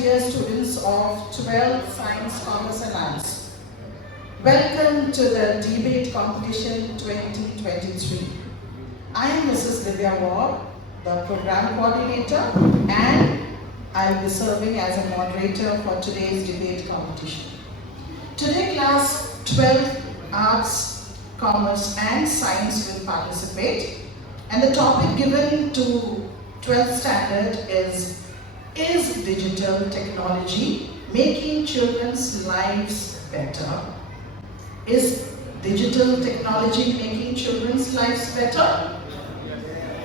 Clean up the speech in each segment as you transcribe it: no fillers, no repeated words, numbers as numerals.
dear students of 12th Science, Commerce and Arts. Welcome to the Debate Competition 2023. I am Mrs. Divya Wagh, the Program Coordinator, and I will be serving as a moderator for today's debate competition. Today class 12 Arts, Commerce and Science will participate, and the topic given to 12th standard is digital technology making children's lives better? Is digital technology making children's lives better?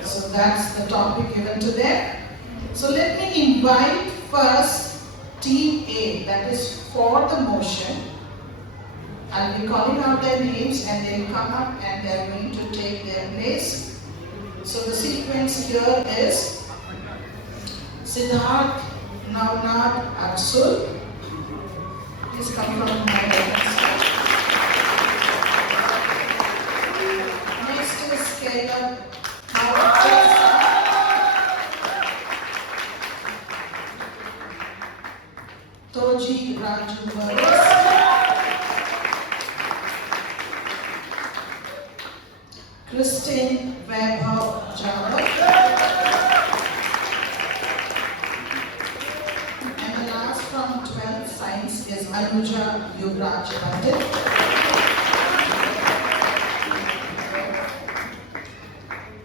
So that's the topic given to them. So let me invite first Team A, that is for the motion. I'll be calling out their names and they'll come up and they're going to take their place. So the sequence here is Siddharth, Navnath, Adsul. Please come from my right side. Next is Kaur, Toji, Raju, Varghese. Christine, Vaibhav, Jadhav. And the last from 12th Science is Anuja, Yuvraj, Pandit.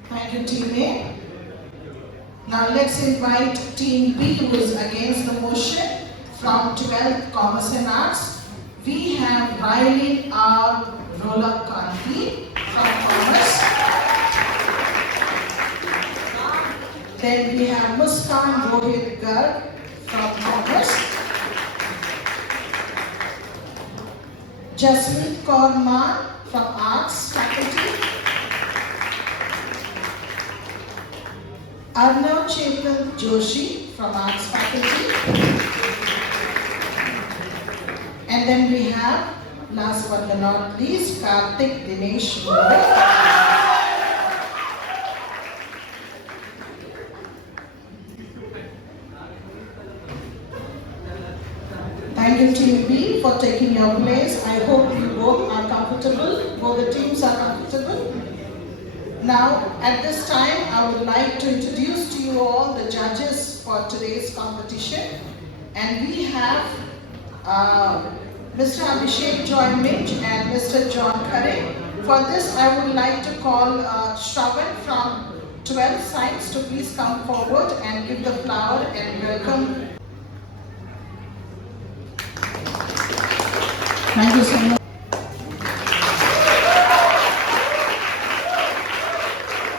Thank you, Team A. Now let's invite Team B, who is against the motion from 12th Commerce and Arts. We have R Rollakanti from Commerce. Then we have Rohit Garg from Commerce. XII Com Arts from Arts faculty. Chetan, Joshi from Arts faculty. And then we have, last but not least, Dinesh More. Thank you, Team B, for taking your place. I hope you both are comfortable, both the teams are comfortable. Now, at this time, I would like to introduce to you all the judges for today's competition. And we have Mr. Abhishek Joy Minz and Mr. Khare. For this, I would like to call Shravan from 12th Science to please come forward and give the flower and welcome. Thank you so much.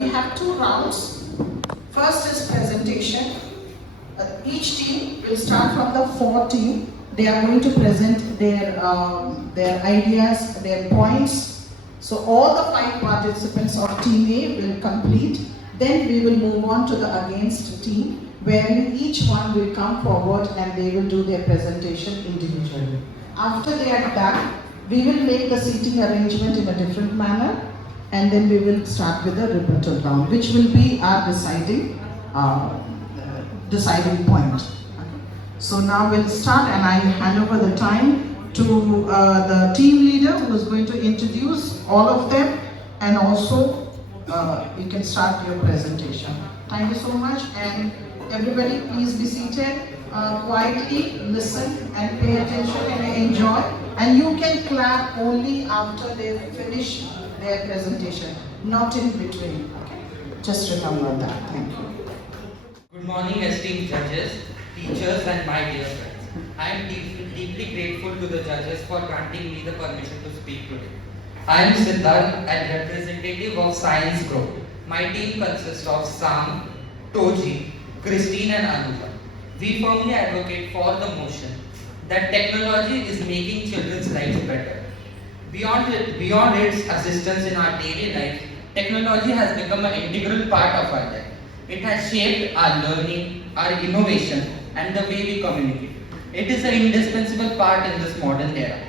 We have two rounds. First is presentation. Each team will start from the 4 team. They are going to present their ideas, their points. So all the 5 participants of Team A will complete. Then we will move on to the against team, wherein each one will come forward and they will do their presentation individually. After they are done, we will make the seating arrangement in a different manner, and then we will start with the rebuttal round, which will be our deciding point. So now we'll start, and I hand over the time to the team leader, who is going to introduce all of them, and also you can start your presentation. Thank you so much, and everybody please be seated. Quietly listen and pay attention and enjoy, and you can clap only after they finish their presentation, not in between. Okay? Just remember that. Thank you. Good morning, esteemed judges, teachers, and my dear friends. I am deeply grateful to the judges for granting me the permission to speak today. I am Siddharth, and representative of Science Group. My team consists of Thang, Toji, Christine, and Anuja. We firmly advocate for the motion that technology is making children's lives better. Beyond its assistance in our daily life, technology has become an integral part of our life. It has shaped our learning, our innovation, and the way we communicate. It is an indispensable part in this modern era.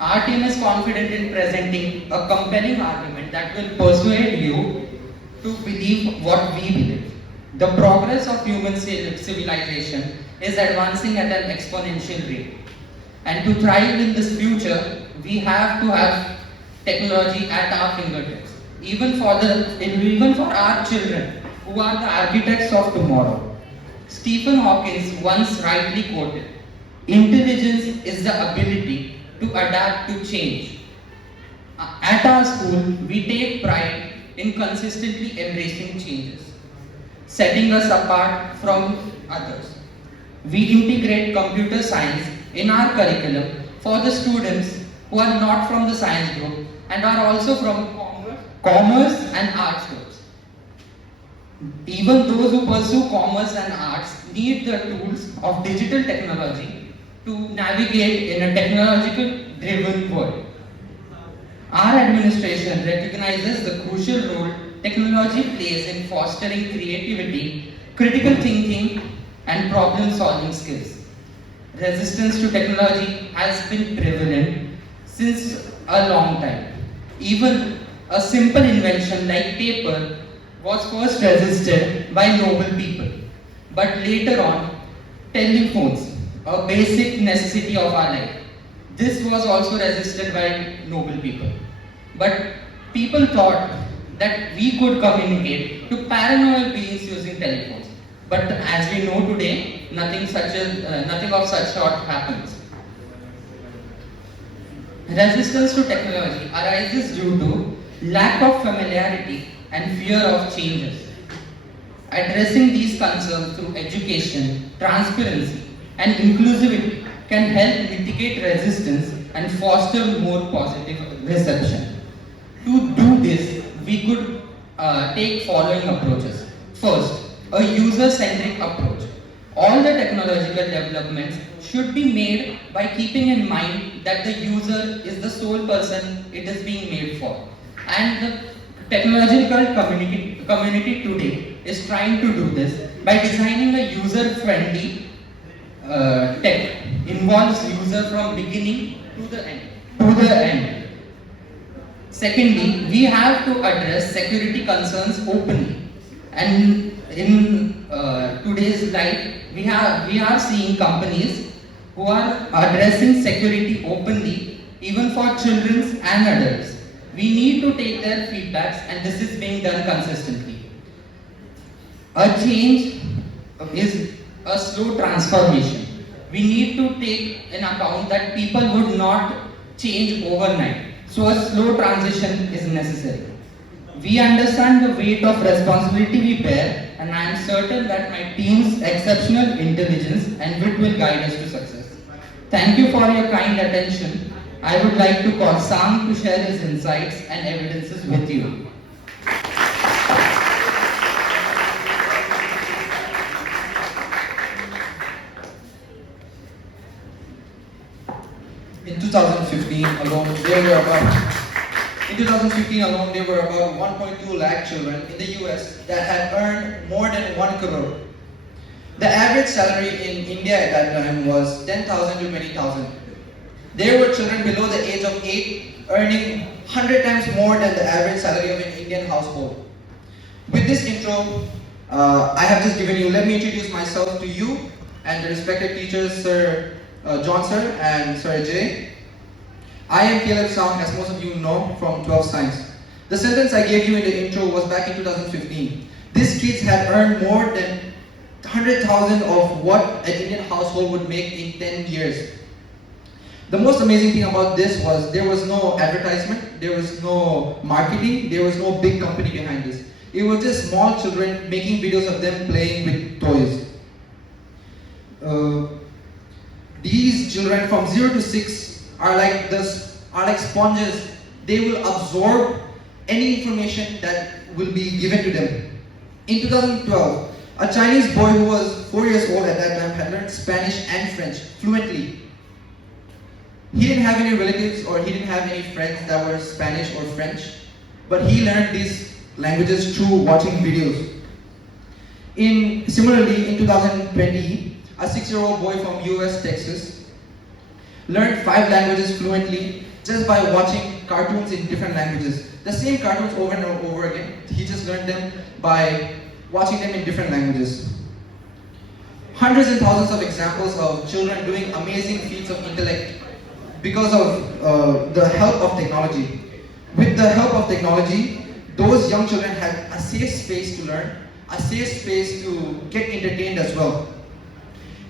Our team is confident in presenting a compelling argument that will persuade you to believe what we believe. The progress of human civilization is advancing at an exponential rate. And to thrive in this future, we have to have technology at our fingertips. Even for our children, who are the architects of tomorrow. Stephen Hawking once rightly quoted, "Intelligence is the ability to adapt to change." At our school, we take pride in consistently embracing changes, setting us apart from others. We integrate computer science in our curriculum for the students who are not from the science group and are also from commerce and arts groups. Even those who pursue commerce and arts need the tools of digital technology to navigate in a technological driven world. Our administration recognizes the crucial role technology plays in fostering creativity, critical thinking, and problem solving skills. Resistance to technology has been prevalent since a long time. Even a simple invention like paper was first resisted by noble people. But later on, telephones, a basic necessity of our life, this was also resisted by noble people. But people thought that we could communicate to paranoid beings using telephones. But as we know today, nothing of such sort happens. Resistance to technology arises due to lack of familiarity and fear of changes. Addressing these concerns through education, transparency, and inclusivity can help mitigate resistance and foster more positive reception. To do this, we could take following approaches. First, a user-centric approach. All the technological developments should be made by keeping in mind that the user is the sole person it is being made for. And the technological community today is trying to do this by designing a user-friendly tech. Involves user from beginning to the end. Secondly, we have to address security concerns openly. And in today's life, we are seeing companies who are addressing security openly, even for children and adults. We need to take their feedbacks, and this is being done consistently. A change is a slow transformation. We need to take in account that people would not change overnight. So a slow transition is necessary. We understand the weight of responsibility we bear, and I am certain that my team's exceptional intelligence and wit will guide us to success. Thank you for your kind attention. I would like to call Thang to share his insights and evidences with you. In 2015 alone, there were about 1.2 lakh children in the US that had earned more than 1 crore. The average salary in India at that time was 10,000 to 20,000. There were children below the age of 8 earning 100 times more than the average salary of an Indian household. With this intro, I have just given you, let me introduce myself to you and the respected teachers, Sir John Sir and Sir Jay. I am Caleb Sang, as most of you know, from XII Sci. The sentence I gave you in the intro was back in 2015. These kids had earned more than 100,000 of what an Indian household would make in 10 years. The most amazing thing about this was there was no advertisement, there was no marketing, there was no big company behind this. It was just small children making videos of them playing with toys. These children from 0 to 6 are like sponges. They will absorb any information that will be given to them. In 2012, a Chinese boy who was 4 years old at that time had learned Spanish and French fluently. He didn't have any relatives or he didn't have any friends that were Spanish or French, but he learned these languages through watching videos. Similarly, in 2020, a 6-year-old boy from US, Texas, learned 5 languages fluently just by watching cartoons in different languages. The same cartoons over and over again. He just learned them by watching them in different languages. hundreds and thousands of examples of children doing amazing feats of intellect because of the help of technology. With the help of technology, those young children have a safe space to learn, a safe space to get entertained as well.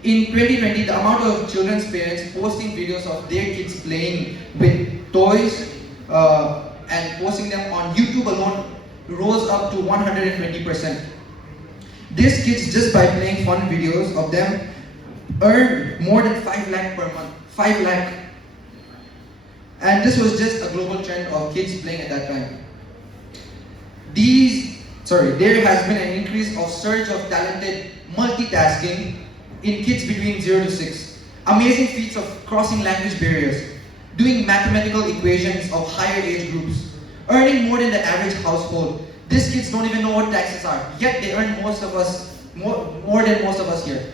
In 2020, the amount of children's parents posting videos of their kids playing with toys and posting them on YouTube alone rose up to 120%. These kids, just by playing fun videos of them, earn more than 5 lakh per month. 5 lakh. And this was just a global trend of kids playing at that time. There has been an increase of surge of talented multitasking in kids between 0 to 6. Amazing feats of crossing language barriers, doing mathematical equations of higher age groups, earning more than the average household. These kids don't even know what taxes are, yet they earn more than most of us here.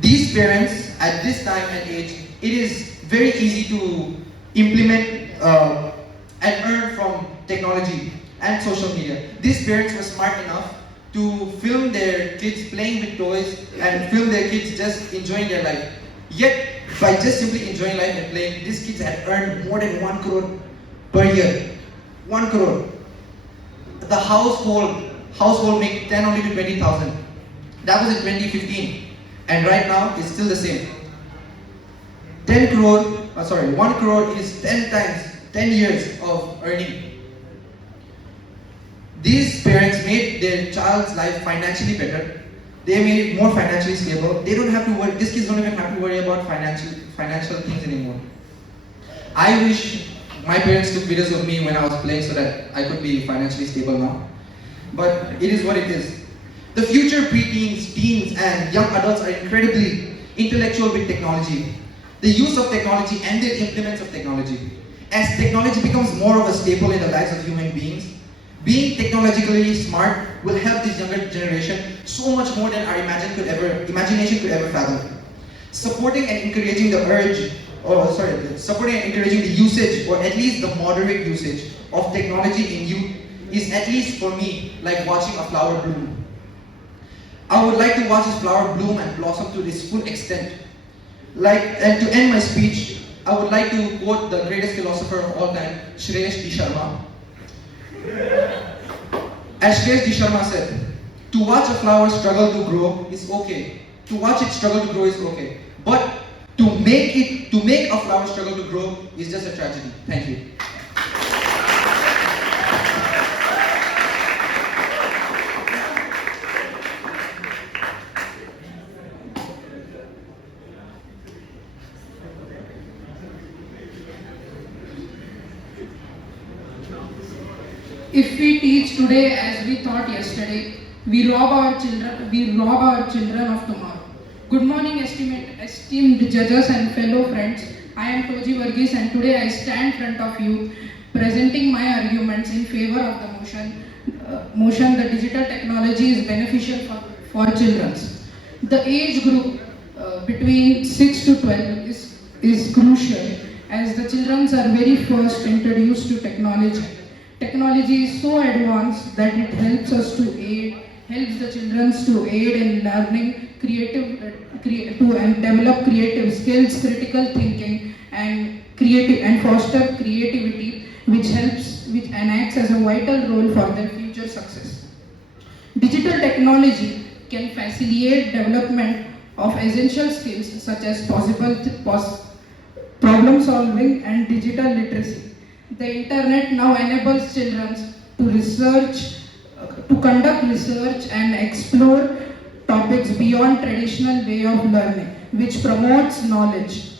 These parents, at this time and age, it is very easy to implement and earn from technology and social media. These parents were smart enough to film their kids playing with toys and film their kids just enjoying their life. Yet, by just simply enjoying life and playing, these kids had earned more than 1 crore per year. 1 crore. The household make 10 only to 20,000. That was in 2015. And right now, it's still the same. 1 crore is 10 years of earning. These parents made their child's life financially better. They made it more financially stable. They don't have to worry, these kids don't even have to worry about financial things anymore. I wish my parents took videos of me when I was playing so that I could be financially stable now. But it is what it is. The future preteens, teens, and young adults are incredibly intellectual with technology. The use of technology and their implements of technology. As technology becomes more of a staple in the lives of human beings, being technologically smart will help this younger generation so much more than our imagination could ever fathom. Supporting and encouraging the usage, or at least the moderate usage of technology in youth is, at least for me, like watching a flower bloom. I would like to watch this flower bloom and blossom to its full extent. And to end my speech, I would like to quote the greatest philosopher of all time, Shresh D. Sharma. As Shresh D. Sharma said, to watch a flower struggle to grow is okay. To watch it struggle to grow is okay. But to make a flower struggle to grow is just a tragedy. Thank you. If we teach today as we thought yesterday, we rob our children of tomorrow. Good morning, esteemed judges and fellow friends. I am Toji Varghese, and today I stand in front of you presenting my arguments in favor of the motion that digital technology is beneficial for children. The age group between 6 to 12 is crucial, as the children are very first introduced to technology. Technology is so advanced that it helps the children to aid in learning and develop creative skills, critical thinking, and foster creativity, which acts as a vital role for their future success. Digital technology can facilitate development of essential skills such as problem solving and digital literacy. The internet now enables children to conduct research and explore topics beyond traditional way of learning, which promotes knowledge.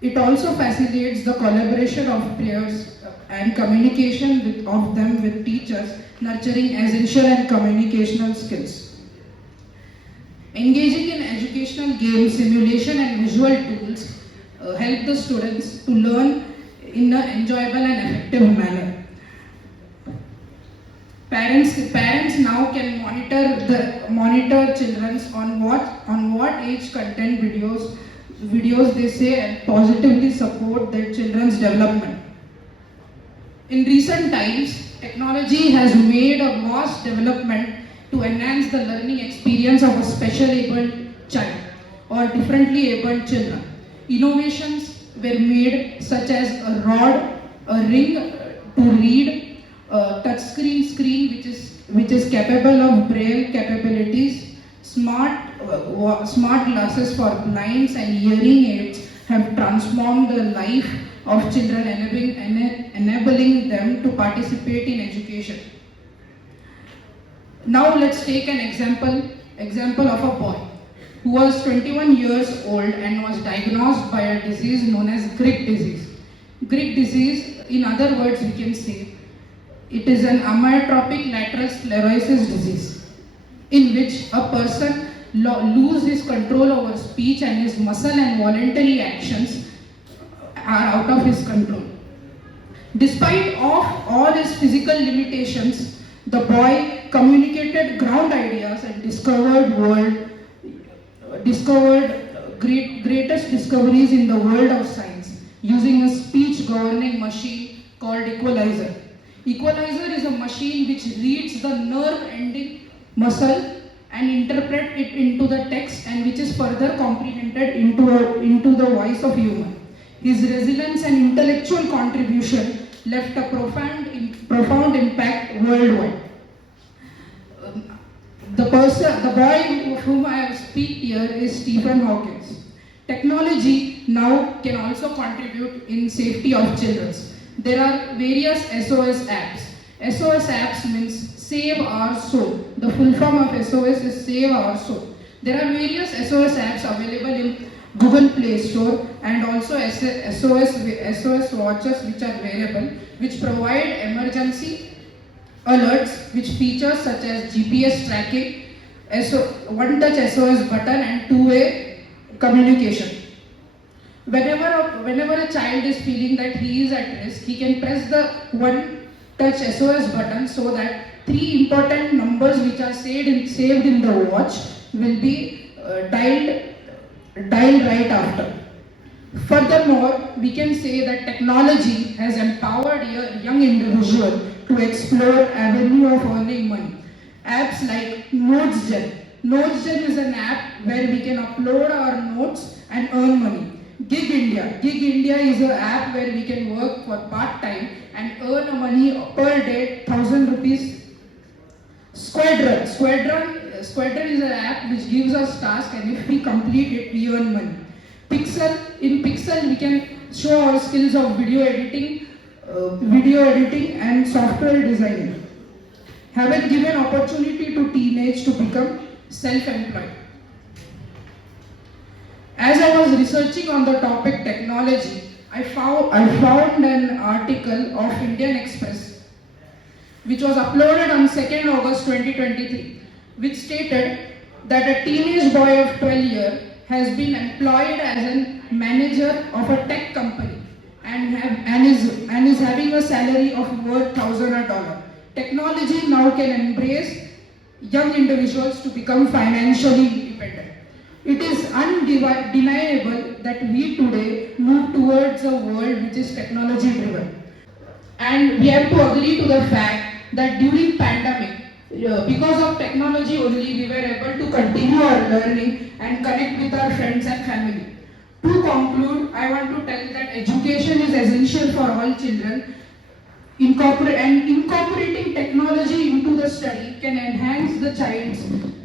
It also facilitates the collaboration of peers and communication of them with teachers, nurturing essential and communicational skills. Engaging in educational games, simulation and visual tools help the students to learn in an enjoyable and effective manner. Parents now can monitor children on what age content videos they say, and positively support their children's development. In recent times, technology has made a vast development to enhance the learning experience of a specially abled child or differently abled children. Innovations were made such as a rod, a ring to read, a touchscreen screen which is capable of braille capabilities, smart glasses for blinds and hearing aids have transformed the life of children, enabling them to participate in education. Now let's take an example of a boy who was 21 years old and was diagnosed by a disease known as Grieg disease. Grieg disease, in other words, we can say, it is an amyotrophic lateral sclerosis disease in which a person loses his control over speech and his muscle and voluntary actions are out of his control. Despite of all his physical limitations, the boy communicated ground ideas and discovered greatest discoveries in the world of science using a speech governing machine called equalizer. Equalizer is a machine which reads the nerve ending muscle and interpret it into the text and which is further comprehended into the voice of human. His resilience and intellectual contribution left a profound impact worldwide. The boy of whom I speak here is Stephen Hawking. Technology now can also contribute in safety of children. There are various SOS apps. SOS apps means Save Our Soul. The full form of SOS is Save Our Soul. There are various SOS apps available in Google Play Store and also SOS watches which are wearable, which provide emergency alerts which features such as GPS tracking, one-touch SOS button and two-way communication. Whenever a child is feeling that he is at risk, he can press the one-touch SOS button so that 3 important numbers which are saved in the watch will be dialed right after. Furthermore, we can say that technology has empowered a young individual to explore avenue of earning money. Apps like NotesGen. NotesGen is an app where we can upload our notes and earn money. Gig India is an app where we can work for part-time and earn money per day, 1,000 rupees. Squadron is an app which gives us tasks and if we complete it, we earn money. In Pixel we can show our skills of video editing and software designing. Have given opportunity to teenage to become self-employed. As I was researching on the topic technology, I found an article of Indian Express which was uploaded on 2nd August 2023, which stated that a teenage boy of 12 years has been employed as a manager of a tech company and is having a salary of worth $1,000. Technology now can embrace young individuals to become financially independent. It is undeniable that we today move towards a world which is technology driven. And we have to agree to the fact that during pandemic, because of technology only, we were able to continue our learning and connect with our friends and family. To conclude, I want to tell that education is essential for all children. Incorporating technology into the study can enhance the child's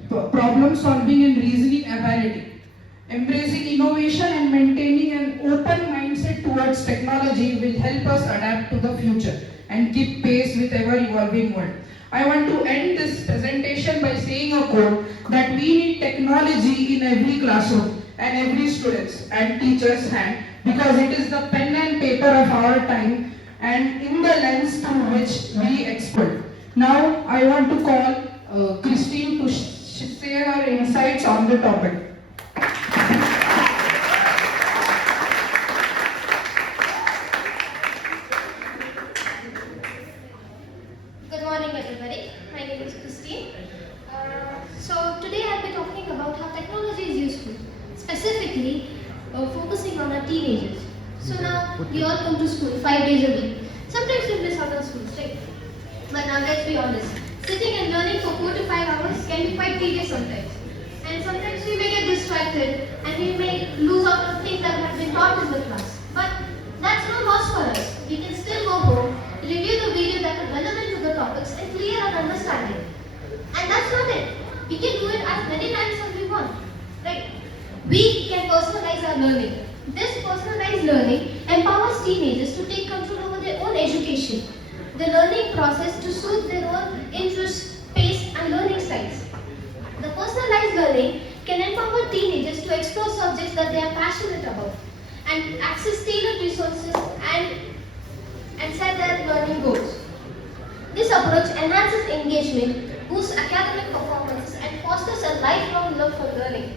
problem solving and reasoning ability. Embracing innovation and maintaining an open mindset towards technology will help us adapt to the future and keep pace with ever-evolving world. I want to end this presentation by saying a quote that we need technology in every classroom and every student's and teacher's hand because it is the pen and paper of our time and in the lens through which we expert. Now I want to call Christine to share her insights on the topic. Good morning everybody, my name is Christine. So today I'll be talking about how technology is useful, specifically focusing on our teenagers. So now we all come to school 5 days a week. Sometimes we miss out on school, right? But now let's be honest, Sitting and learning for 4 to 5 hours can be quite tedious sometimes. And sometimes we may get distracted and we may lose out on things that have been taught in the class. But that's no loss for us. We can still go home, review the videos that are relevant to the topics and clear our understanding. And that's not it. We can do it as many times as we want. Right? We can personalize our learning. This personalized learning empowers teenagers to take control over their own education, the learning process to suit their own interests, pace and learning styles. The personalized learning can empower teenagers to explore subjects that they are passionate about and access tailored resources and set their learning goals. This approach enhances engagement, boosts academic performances and fosters a lifelong love for learning.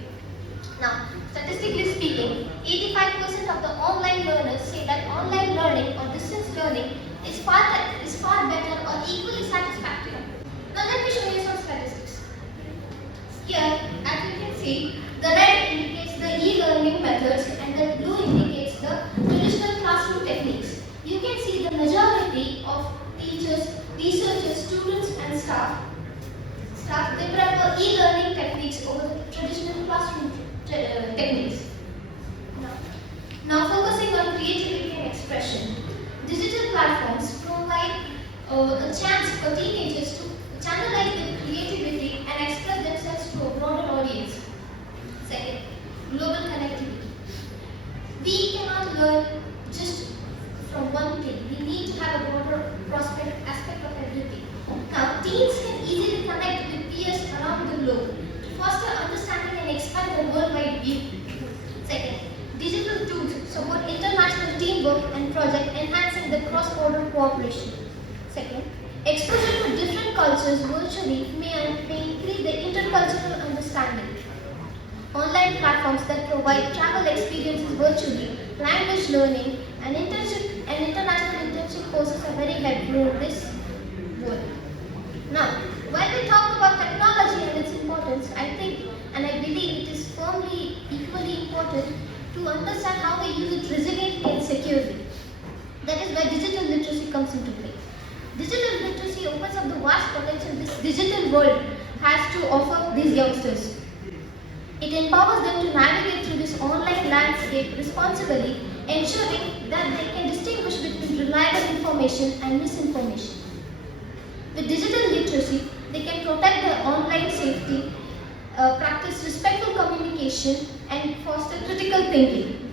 Now, statistically speaking, 85% of the online learners say that online learning or distance learning is far better or equally satisfactory. Now let me show you some statistics. Here, as you can see, the red indicates the e-learning methods and the blue indicates the traditional classroom techniques. You can see the majority of teachers, researchers, students and staff they prefer e-learning techniques over the traditional classroom techniques. Now focusing on creativity and expression. Digital platforms provide a chance for teenagers to channelize their creativity and express themselves to a broader audience. Second, global connectivity. We cannot learn just from one thing. We need to have a broader aspect of everything. Now, teens can easily connect with peers around the globe to foster understanding and expand their worldwide view. Second, digital tools support international teamwork and project enhancing the cross-border cooperation. Second, exposure to different cultures virtually may increase the intercultural understanding. Online platforms that provide travel experiences virtually, language learning, and international internship courses are very helpful in this world. Now, when we talk about technology and its importance, I think and I believe it is firmly equally important to understand how we use it resiliently and securely. That is where digital literacy comes into play. Digital literacy opens up the vast potential this digital world has to offer these youngsters. It empowers them to navigate through this online landscape responsibly, ensuring that they can distinguish between reliable information and misinformation. With digital literacy, they can protect their online safety, practice respectful communication, and foster critical thinking.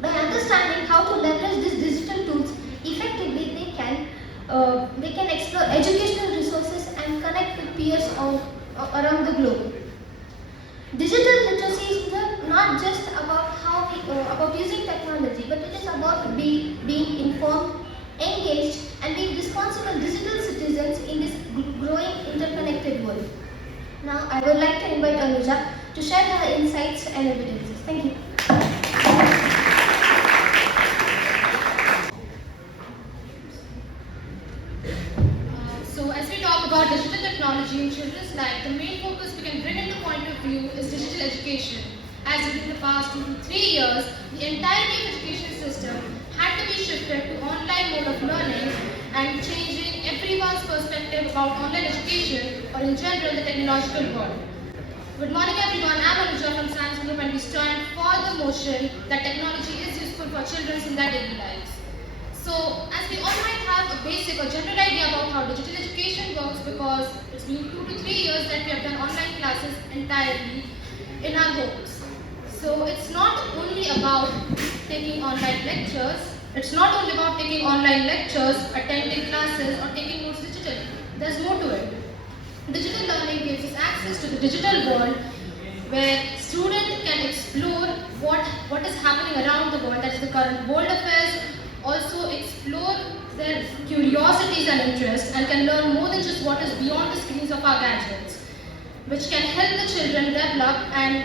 By understanding how to leverage these digital tools effectively, they can explore educational resources and connect with peers around the globe. Digital literacy is not just about about using technology, but it is about being informed, engaged, and being responsible digital citizens in this growing interconnected world. Now, I would like to invite Anuja to share her insights and evidences. Thank you. So as we talk about digital technology in children's life, the main focus we can bring into point of view is digital education. As in the past 2 to 3 years, the entirety of education system had to be shifted to online mode of learning and changing everyone's perspective about online education or in general the technological world. Good morning everyone, I'm Anuja from Science Group and we stand for the motion that technology is useful for children in their daily lives. So, as we all might have a basic or general idea about how digital education works because it's been 2 to 3 years that we have done online classes entirely in our homes. So, it's not only about taking online lectures, attending classes or taking notes digitally. There's more to it. Digital learning gives us access to the digital world where students can explore what is happening around the world, that is the current world affairs, also explore their curiosities and interests and can learn more than just what is beyond the screens of our gadgets, which can help the children develop and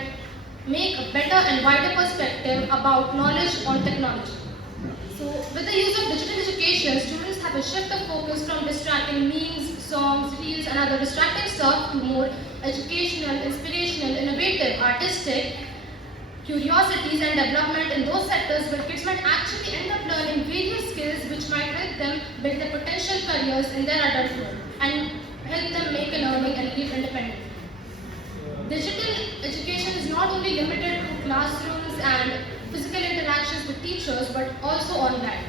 make a better and wider perspective about knowledge on technology. So with the use of digital education, students have a shift of focus from distracting memes, songs, reels and other distracting stuff to more educational, inspirational, innovative, artistic curiosities and development in those sectors where kids might actually end up learning various skills which might help them build their potential careers in their adulthood and help them make a learning and live independently. Digital education is not only limited to classrooms and physical interactions with teachers, but also online.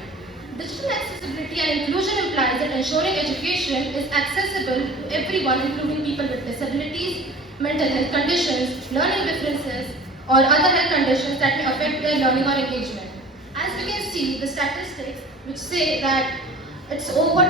Digital accessibility and inclusion implies that ensuring education is accessible to everyone, including people with disabilities, mental health conditions, learning differences, or other health conditions that may affect their learning or engagement. As we can see, the statistics which say that it's over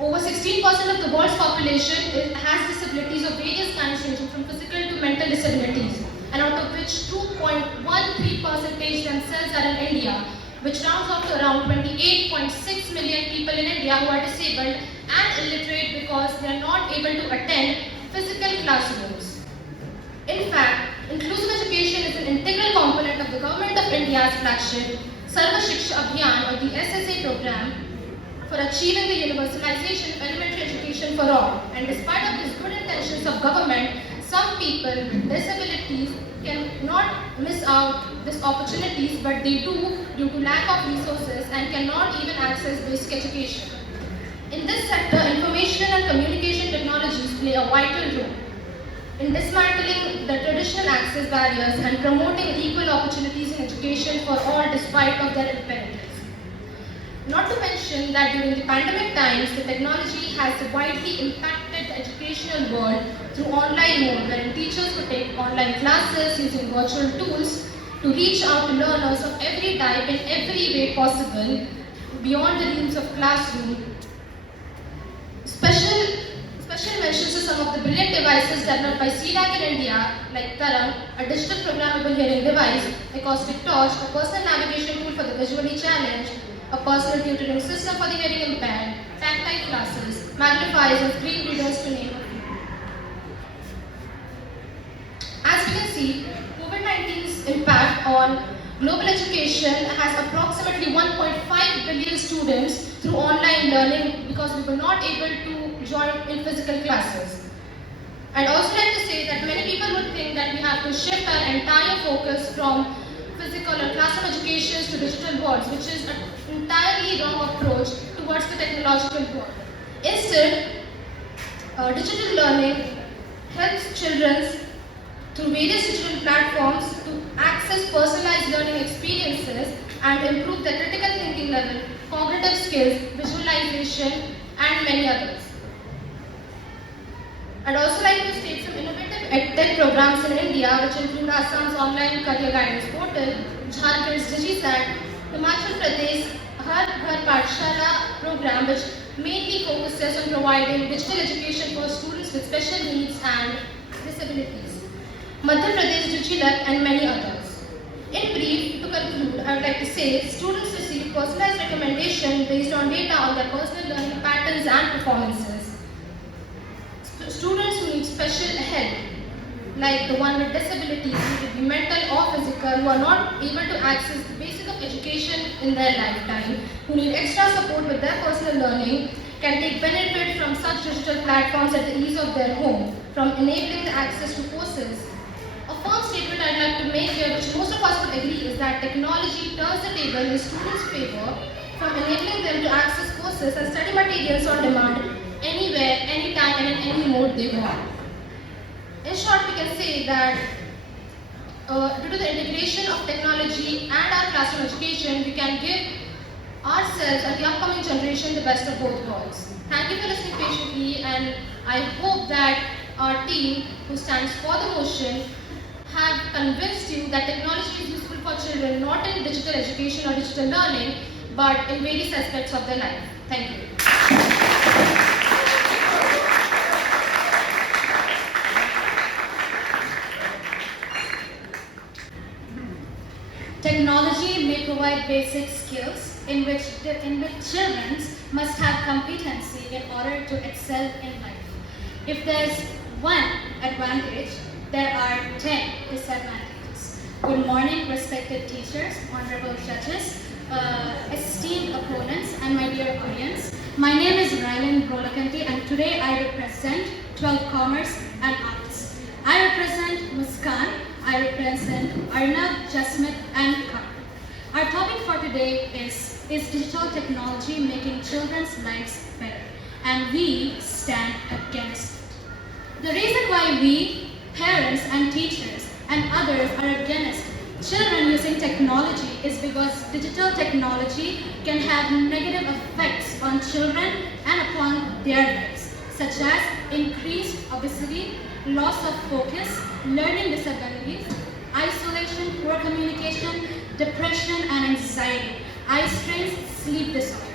16% of the world's population has disabilities of various kinds, ranging from physical to mental disabilities, and out of which 2.13% themselves are in India, which rounds out to around 28.6 million people in India who are disabled and illiterate because they are not able to attend physical classrooms. In fact, inclusive education is an integral component of the Government of India's flagship Sarva Shiksha Abhiyan, or the SSA program, for achieving the universalization of elementary education for all. And despite of these good intentions of government, some people with disabilities cannot miss out these opportunities, but they do due to lack of resources and cannot even access basic education. In this sector, information and communication technologies play a vital role in dismantling the traditional access barriers and promoting equal opportunities in education for all despite of their impairments. Not to mention that during the pandemic times, the technology has widely impacted the educational world through online mode, wherein teachers could take online classes using virtual tools to reach out to learners of every type in every way possible beyond the realms of classroom. Special mentions to some of the brilliant devices developed by CDAC in India, like Thang, a digital programmable hearing device, acoustic torch, a personal navigation tool for the visually challenged, a personal tutoring system for the hearing impaired, tactile classes, magnifiers and screen readers, to name a few. As we can see, COVID-19's impact on global education has approximately 1.5 billion students through online learning because we were not able to join in physical classes. I'd also like to say that many people would think that we have to shift our entire focus from physical or classroom education to digital worlds, which is an entirely wrong approach towards the technological world. Instead, digital learning helps children through various digital platforms to access personalized learning experiences and improve their critical thinking level, cognitive skills, visualization, and many others. I'd also like to state some innovative EdTech programs in India, which include Assam's online career guidance portal, Jharkhand's DigiSat, Himachal Pradesh Har Ghar Pathshala program, which mainly focuses on providing digital education for students with special needs and disabilities, Madhya Pradesh Dujilak, and many others. In brief, to conclude, I would like to say students receive personalized recommendation based on data on their personal learning patterns and performances. Students who need special help, like the one with disabilities, who could be mental or physical, who are not able to access the basic of education in their lifetime, who need extra support with their personal learning, can take benefit from such digital platforms at the ease of their home, from enabling the access to courses. A firm statement I'd like to make here, which most of us would agree, is that technology turns the table in students' favor, from enabling them to access courses and study materials on demand anywhere, anytime, and in any mode they want. In short, we can say that due to the integration of technology and our classroom education, we can give ourselves and the upcoming generation the best of both worlds. Thank you for listening patiently, and I hope that our team, who stands for the motion, have convinced you that technology is useful for children not in digital education or digital learning, but in various aspects of their life. Thank you. Technology may provide basic skills in which children must have competency in order to excel in life. If there's one advantage, there are 10 disadvantages. Good morning, respected teachers, honorable judges, esteemed opponents, and my dear audience. My name is R Rollakanti, and today I represent XII Commerce and Arts. I represent Muskan, I represent Arnav, Jasmith, and Kaur. Our topic for today is digital technology making children's lives better? and we stand against it. The reason why we, parents and teachers and others are against children using technology is because digital technology can have negative effects on children and upon their lives, such as increased obesity, loss of focus, learning disabilities, isolation, poor communication, depression and anxiety, eye strains, sleep disorders.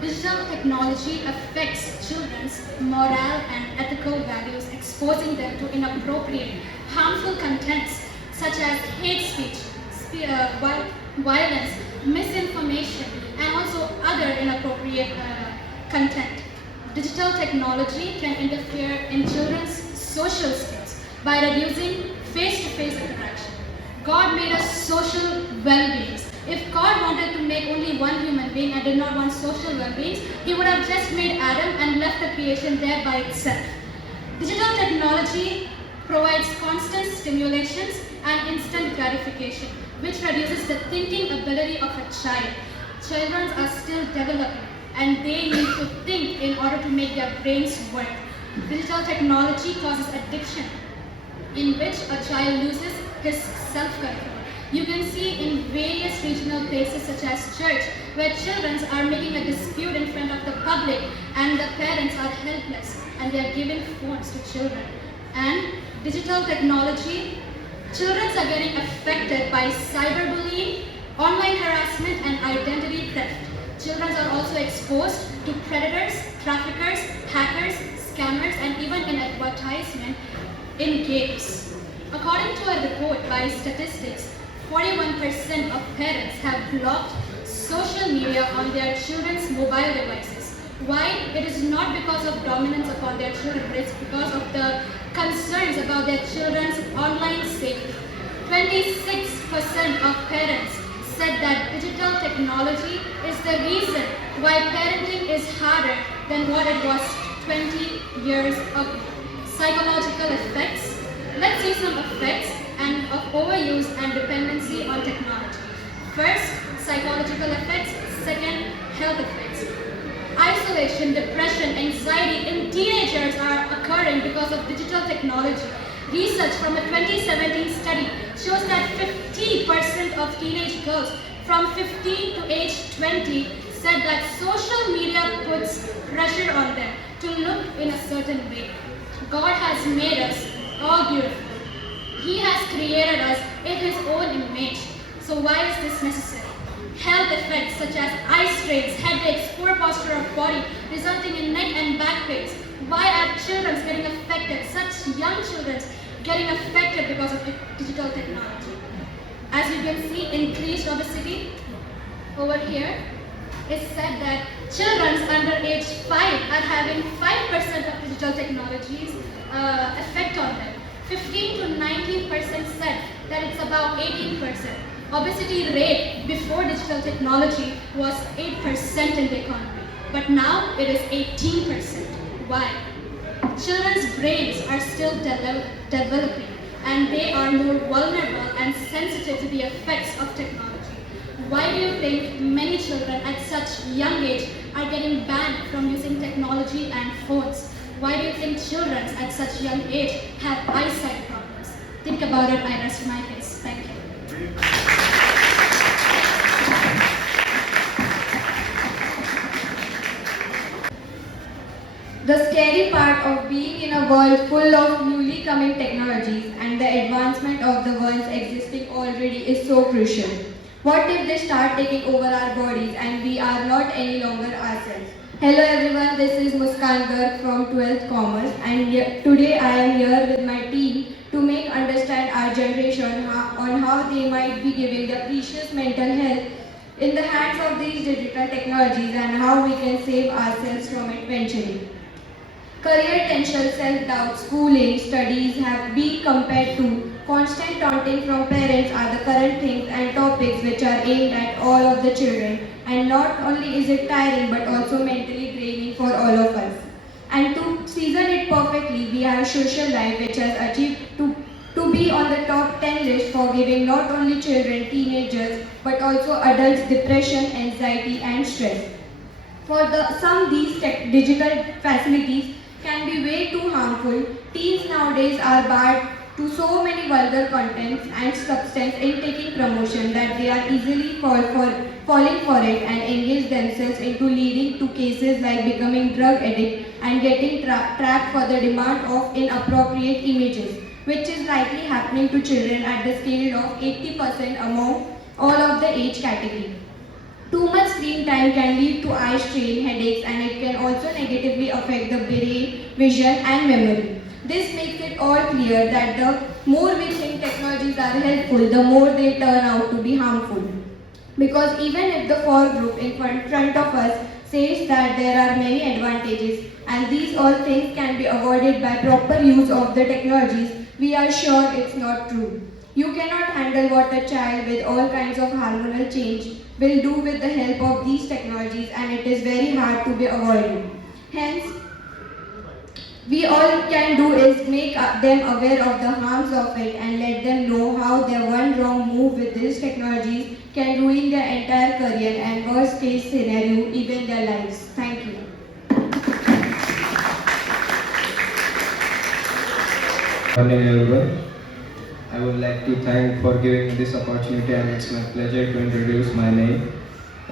Digital technology affects children's moral and ethical values, exposing them to inappropriate, harmful contents such as hate speech, violence, misinformation, and also other inappropriate content. Digital technology can interfere in children's social skills by reducing face-to-face interaction. God made us social well-beings. If God wanted to make only one human being and did not want social well-beings, He would have just made Adam and left the creation there by itself. Digital technology provides constant stimulations and instant gratification, which reduces the thinking ability of a child. Children are still developing and they need to think in order to make their brains work. Digital technology causes addiction, in which a child loses his self-control. You can see in various regional places such as church, where children are making a dispute in front of the public and the parents are helpless and they are giving phones to children. And digital technology, children are getting affected by cyberbullying, online harassment and identity theft. Children are also exposed to predators, traffickers, hackers, scammers and even in advertisement in games. According to a report by Statistics, 41% of parents have blocked social media on their children's mobile devices. Why? It is not because of dominance upon their children, but it's because of the concerns about their children's online safety. 26% of parents said that digital technology is the reason why parenting is harder than what it was 20 years ago. Psychological effects. Let's see some effects of overuse and dependency on technology. First, psychological effects. Second, health effects. Isolation, depression, anxiety in teenagers are occurring because of digital technology. Research from a 2017 study shows that 50% of teenage girls from 15 to age 20 said that social media puts pressure on them to look in a certain way. God has made us all beautiful. He has created us in His own image. So why is this necessary? Health effects such as eye strains, headaches, poor posture of body, resulting in neck and back pains. Why are children getting affected? Such young children getting affected because of digital technology. As you can see, increased obesity. Over here, it's said that children under age 5 are having 5% of digital technologies effect on them. 15 to 19% said that it's about 18%. Obesity rate before digital technology was 8% in the economy, but now it is 18%. Why? Children's brains are still developing and they are more vulnerable and sensitive to the effects of technology. Why do you think many children at such young age are getting banned from using technology and phones? Why do you think children at such young age have eyesight problems? Think about it, I rest my case. Thank you. The scary part of being in a world full of newly coming technologies and the advancement of the ones existing already is so crucial. What if they start taking over our bodies and we are not any longer ourselves? Hello everyone, this is Muskan Garg from 12th Commerce and today I am here with my team to make understand our generation on how they might be giving the precious mental health in the hands of these digital technologies and how we can save ourselves from it eventually. Career tension, self-doubt, schooling, studies have been compared to constant taunting from parents are the current things and topics which are aimed at all of the children. And not only is it tiring but also mentally draining for all of us. And to season it perfectly, we have Social Life which has achieved to be on the top 10 list for giving not only children, teenagers but also adults depression, anxiety and stress. Some these digital facilities can be way too harmful. Teens nowadays are barred to so many vulgar contents and substance intaking promotion that they are easily falling for it and engage themselves into leading to cases like becoming drug addict and getting trapped for the demand of inappropriate images, which is likely happening to children at the scale of 80% among all of the age category. Too much screen time can lead to eye strain, headaches, and it can also negatively affect the brain, vision, and memory. This makes it all clear that the more we think technologies are helpful, the more they turn out to be harmful. Because even if the foregroup in front of us says that there are many advantages and these all things can be avoided by proper use of the technologies, we are sure it's not true. You cannot handle what a child with all kinds of hormonal change will do with the help of these technologies, and it is very hard to be avoided. Hence, we all can do is make them aware of the harms of it and let them know how their one wrong move with these technologies can ruin their entire career and worst case scenario, even their lives. Thank you. Good morning everyone. I would like to thank for giving me this opportunity, and it's my pleasure to introduce my name,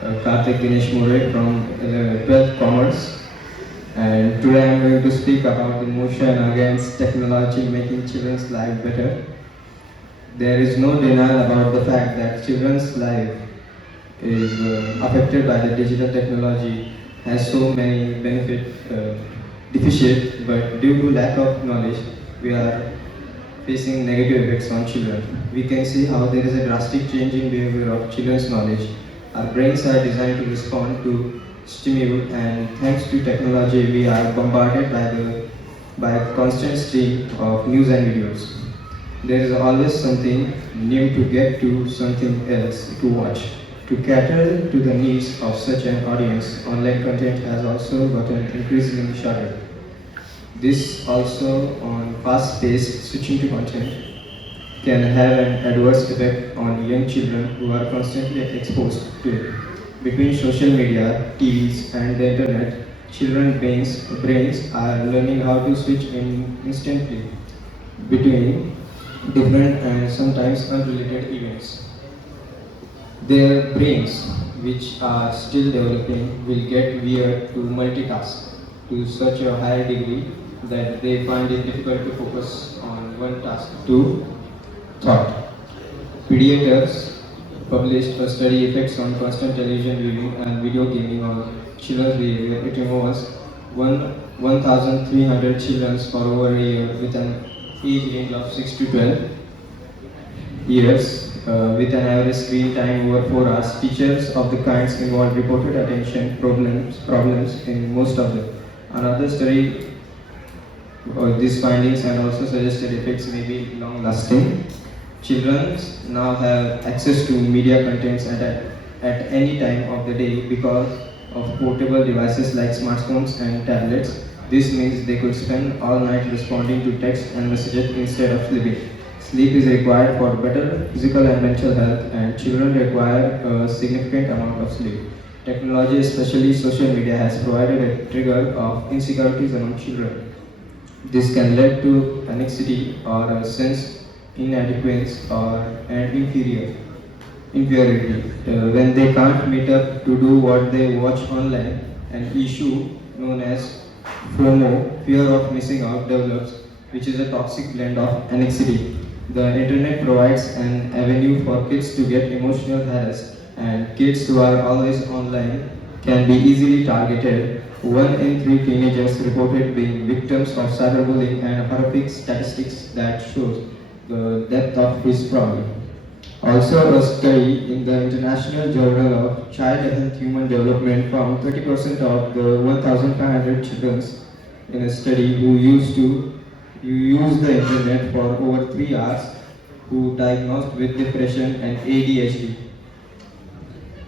Dinesh More from 12th Commerce. And today I am going to speak about the motion against technology making children's life better. There is no denial about the fact that children's life is affected by the digital technology, has so many deficit, but due to lack of knowledge, we are facing negative effects on children. We can see how there is a drastic change in behavior of children's knowledge. Our brains are designed to respond to stimuli, and thanks to technology, we are bombarded by a constant stream of news and videos. There is always something new to get to, something else to watch. To cater to the needs of such an audience, online content has also gotten increasingly shorter. This also on fast-paced switching to content can have an adverse effect on young children who are constantly exposed to it. Between social media, TVs and the internet, children's brains are learning how to switch instantly between different and sometimes unrelated events. Their brains, which are still developing, will get weird to multitask to such a high degree that they find it difficult to focus on one task to thought. Pediatrics published a study effects on constant television viewing and video gaming on children's behavior. It involves 1,300 children for over a year with an age range of 6 to 12 years with an average screen time over 4 hours. Teachers of the kinds involved reported attention problems in most of them. Another study these findings and also suggested effects may be long-lasting. Children now have access to media contents at any time of the day because of portable devices like smartphones and tablets. This means they could spend all night responding to text and messages instead of sleeping. Sleep is required for better physical and mental health, and children require a significant amount of sleep. Technology, especially social media, has provided a trigger of insecurities among children. This can lead to anxiety or a sense inadequacy and inferiority. When they can't meet up to do what they watch online, an issue known as FOMO, fear of missing out, develops, which is a toxic blend of anxiety. The internet provides an avenue for kids to get emotional harassed, and kids who are always online can be easily targeted. 1 in 3 teenagers reported being victims of cyberbullying, and horrific statistics that shows the depth of this problem. Also, a study in the International Journal of Child and Human Development found 30% of the 1,500 children in a study who used the internet for over 3 hours who diagnosed with depression and ADHD.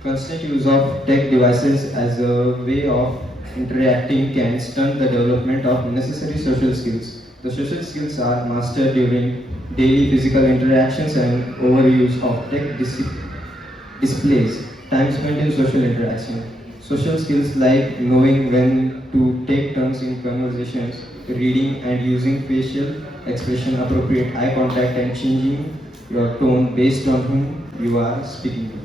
Constant use of tech devices as a way of interacting can stunt the development of necessary social skills. The social skills are mastered during daily physical interactions, and overuse of tech displays time spent in social interaction. Social skills like knowing when to take turns in conversations, reading and using facial expression, appropriate eye contact, and changing your tone based on whom you are speaking to.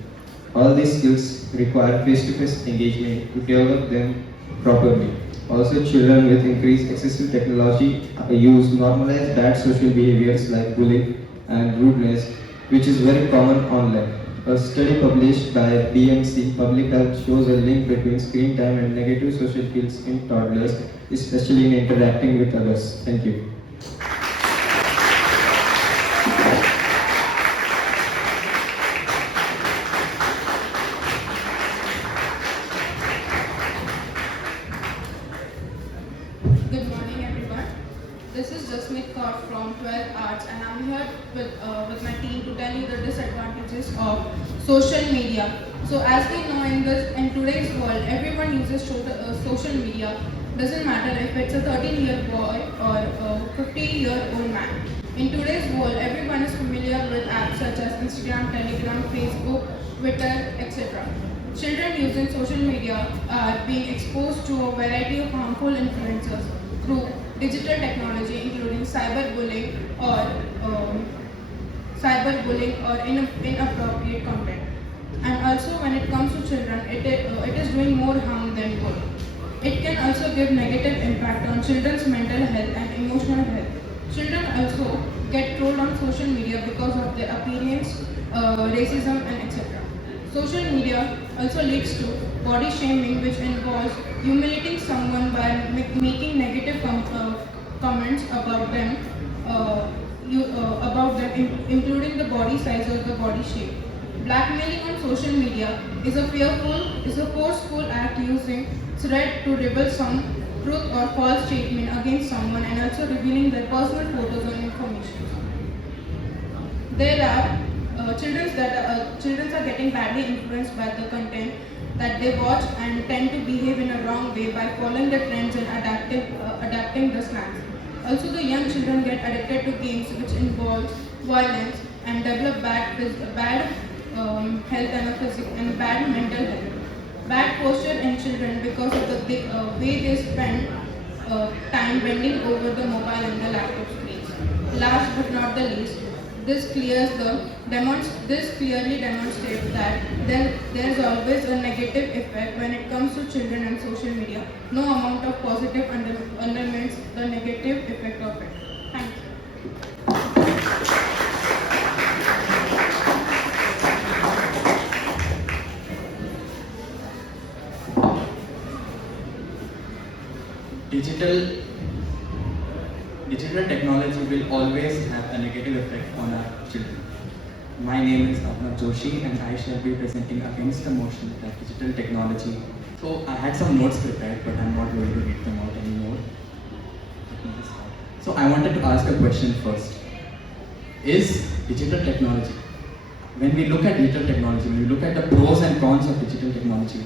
All these skills require face-to-face engagement to develop them properly. Also, children with increased access to technology use normalize bad social behaviors like bullying and rudeness, which is very common online. A study published by BMC Public Health shows a link between screen time and negative social skills in toddlers, especially in interacting with others. Thank you. Good morning, everyone. This is Kaur from 12 Arts, and I'm here with my team to tell you the disadvantages of social media. So, as we know, in today's world, everyone uses social media. Doesn't matter if it's a 13-year boy or a 50-year-old man. In today's world, everyone is familiar with apps such as Instagram, Telegram, Facebook, Twitter, etc. Children using social media are being exposed to a variety of harmful influences through digital technology, including cyberbullying or inappropriate content. And also, when it comes to children, it is doing more harm than good. It can also give negative impact on children's mental health and emotional health. Children also get trolled on social media because of their appearance, racism, and etc. Social media also leads to body shaming, which involves humiliating someone by making negative comments about them, including the body size or the body shape. Blackmailing on social media is a forceful act using threat to reveal some truth or false statement against someone and also revealing their personal photos or information. There are children are getting badly influenced by the content that they watch and tend to behave in a wrong way by following the trends and adapting the slangs. Also, the young children get addicted to games which involve violence and develop bad health and bad mental health. Bad posture in children because of the way they spend time bending over the mobile and the laptop screens. Last but not the least, this clearly demonstrates that there is always a negative effect when it comes to children and social media. No amount of positive undermines the negative effect of it. Thank you. Digital technology will always have a negative effect on our children. My name is Joshi and I shall be presenting against the motion that digital technology. So I had some notes prepared, but I'm not going to read them out anymore. So I wanted to ask a question first. Is digital technology, when we look at digital technology, when we look at the pros and cons of digital technology,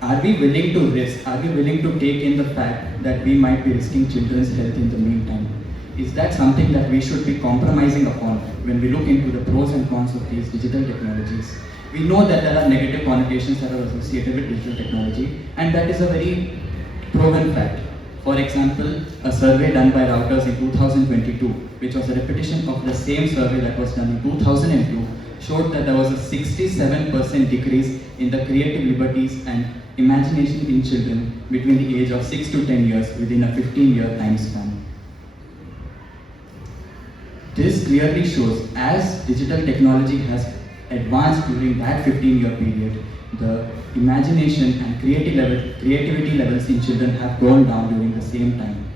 are we willing to risk, are we willing to take in the fact that we might be risking children's health in the meantime? Is that something that we should be compromising upon when we look into the pros and cons of these digital technologies? We know that there are negative connotations that are associated with digital technology, and that is a very proven fact. For example, a survey done by Reuters in 2022, which was a repetition of the same survey that was done in 2002, showed that there was a 67% decrease in the creative liberties and imagination in children between the age of 6 to 10 years within a 15-year time span. This clearly shows as digital technology has advanced during that 15-year period, the imagination and creativity levels in children have gone down during the same time.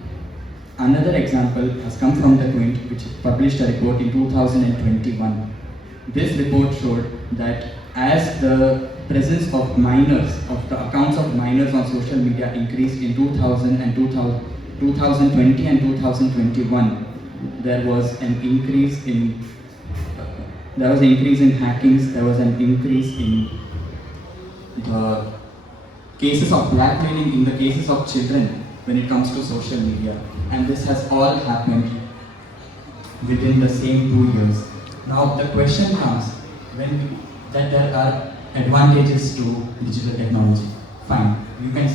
Another example has come from the Quint, which published a report in 2021. This report showed that as the presence of minors, of the accounts of minors on social media increased in 2020 and 2021, there was an increase in hackings, there was an increase in the cases of blackmailing in the cases of children when it comes to social media, and this has all happened within the same 2 years. Now the question comes that there are advantages to digital technology.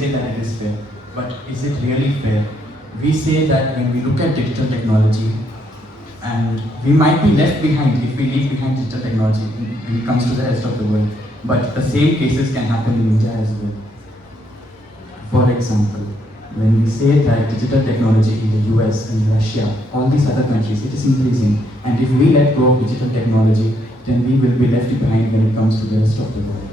say that it is fair, but is it really fair? We say that when we look at digital technology, and we might be left behind if we leave behind digital technology when it comes to the rest of the world, but the same cases can happen in India as well. For example, when we say that digital technology in the US and Russia, all these other countries, it is increasing, and if we let go of digital technology, then we will be left behind when it comes to the rest of the world.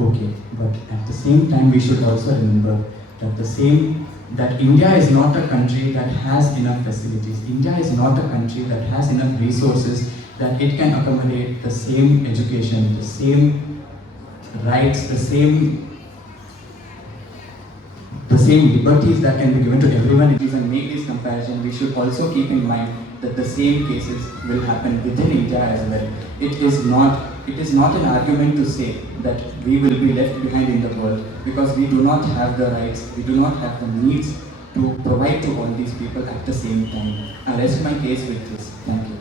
Okay, but at the same time, we should also remember that India is not a country that has enough facilities. India is not a country that has enough resources that it can accommodate the same education, the same rights, the same liberties that can be given to everyone. If we can make this comparison, we should also keep in mind that the same cases will happen within India as well. It is not an argument to say that we will be left behind in the world because we do not have the rights, we do not have the needs to provide to all these people at the same time. I rest my case with this. Thank you.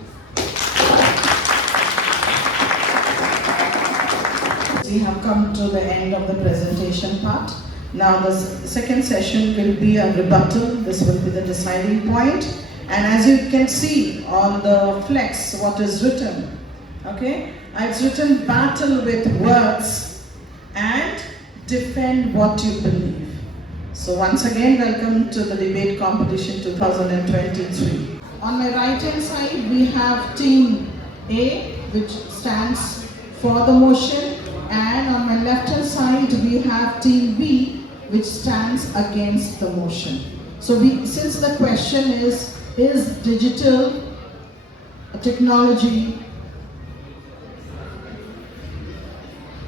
We have come to the end of the presentation part. Now the second session will be a rebuttal. This will be the deciding point. And as you can see on the flex, what is written, okay? It's written battle with words and defend what you believe. So once again, welcome to the debate competition 2023. On my right hand side, we have team A, which stands for the motion, and on my left hand side, we have team B, which stands against the motion. So since the question is digital technology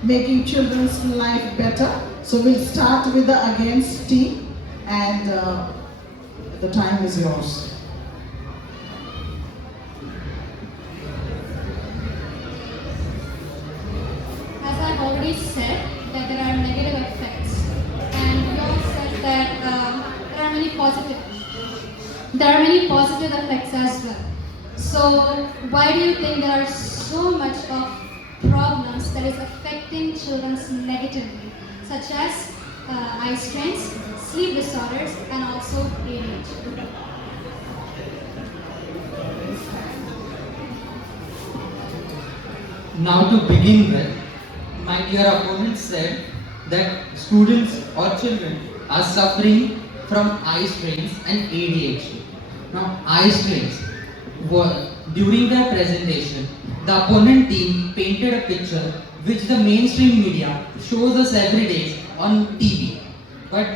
making children's life better? So we'll start with the against team, and the time is yours. As I've already said, that there are negative effects, and you all said that there are many positive effects as well. So why do you think there are so much of problems that is affecting children negatively, such as eye strains, sleep disorders, and also ADHD? Now to begin with, my dear opponent said that students or children are suffering from eye strains and ADHD. Now eye strains, during their presentation, the opponent team painted a picture which the mainstream media shows us every day on TV. But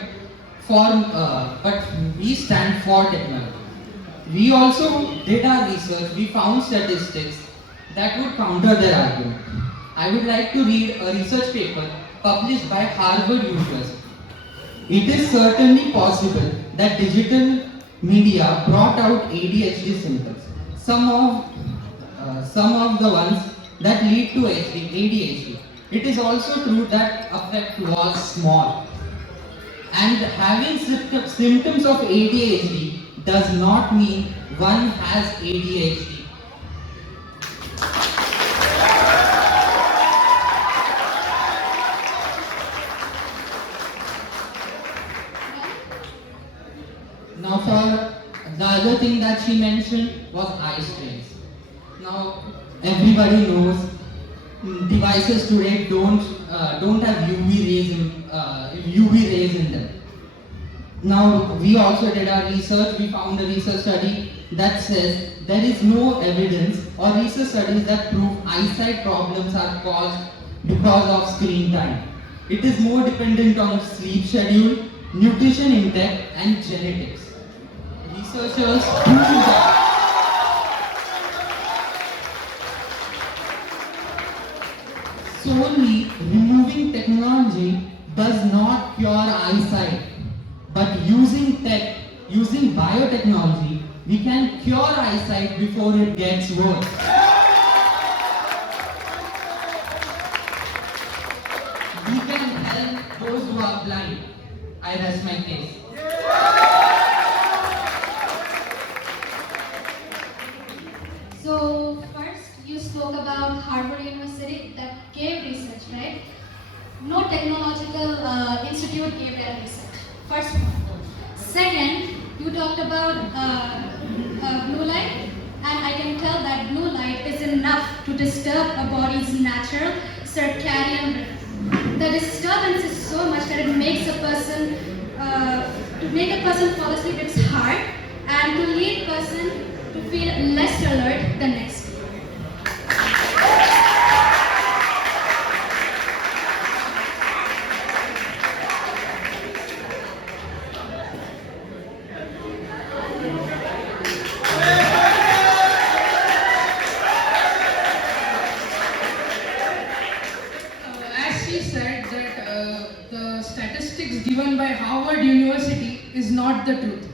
we stand for technology. We also did our research. We found statistics that would counter their argument. I would like to read a research paper published by Harvard University. It is certainly possible that digital media brought out ADHD symptoms. Some of the ones that lead to ADHD. It is also true that effect was small. And having symptoms of ADHD does not mean one has ADHD. Now for the other thing that she mentioned was eye strains. Now everybody knows devices today don't have UV rays in them. Now we also did our research. We found a research study that says there is no evidence or research studies that prove eyesight problems are caused because of screen time. It is more dependent on sleep schedule, nutrition intake, and genetics. Researchers prove that solely removing technology does not cure eyesight, but using biotechnology, we can cure eyesight before it gets worse. We can help those who are blind. I rest my case. So first you spoke about Harvard University that gave research, right? No technological institute gave their research. First one. Second, you talked about blue light, and I can tell that blue light is enough to disturb a body's natural circadian rhythm. The disturbance is so much that it makes a person, to make a person fall asleep, it's hard, and to lead a person to feel less alert the next day. As she said that the statistics given by Harvard University is not the truth.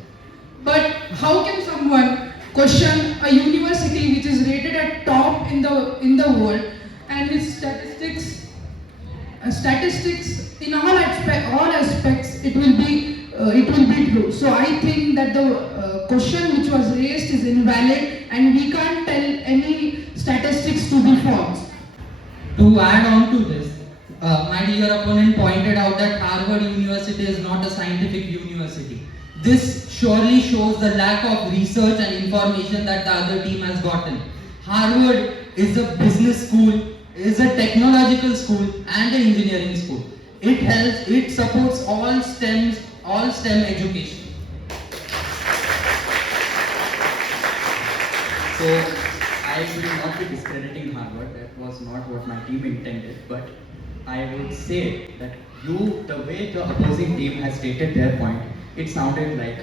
But how can someone question a university which is rated at top in the world and its statistics in all aspects it will be true. So I think that the question which was raised is invalid and we can't tell any statistics to be false. To add on to this, my dear opponent pointed out that Harvard University is not a scientific university. This surely shows the lack of research and information that the other team has gotten. Harvard is a business school, is a technological school and an engineering school. It supports all STEM education. So I will not be discrediting Harvard. That was not what my team intended. But I would say that the way the opposing team has stated their point, it sounded like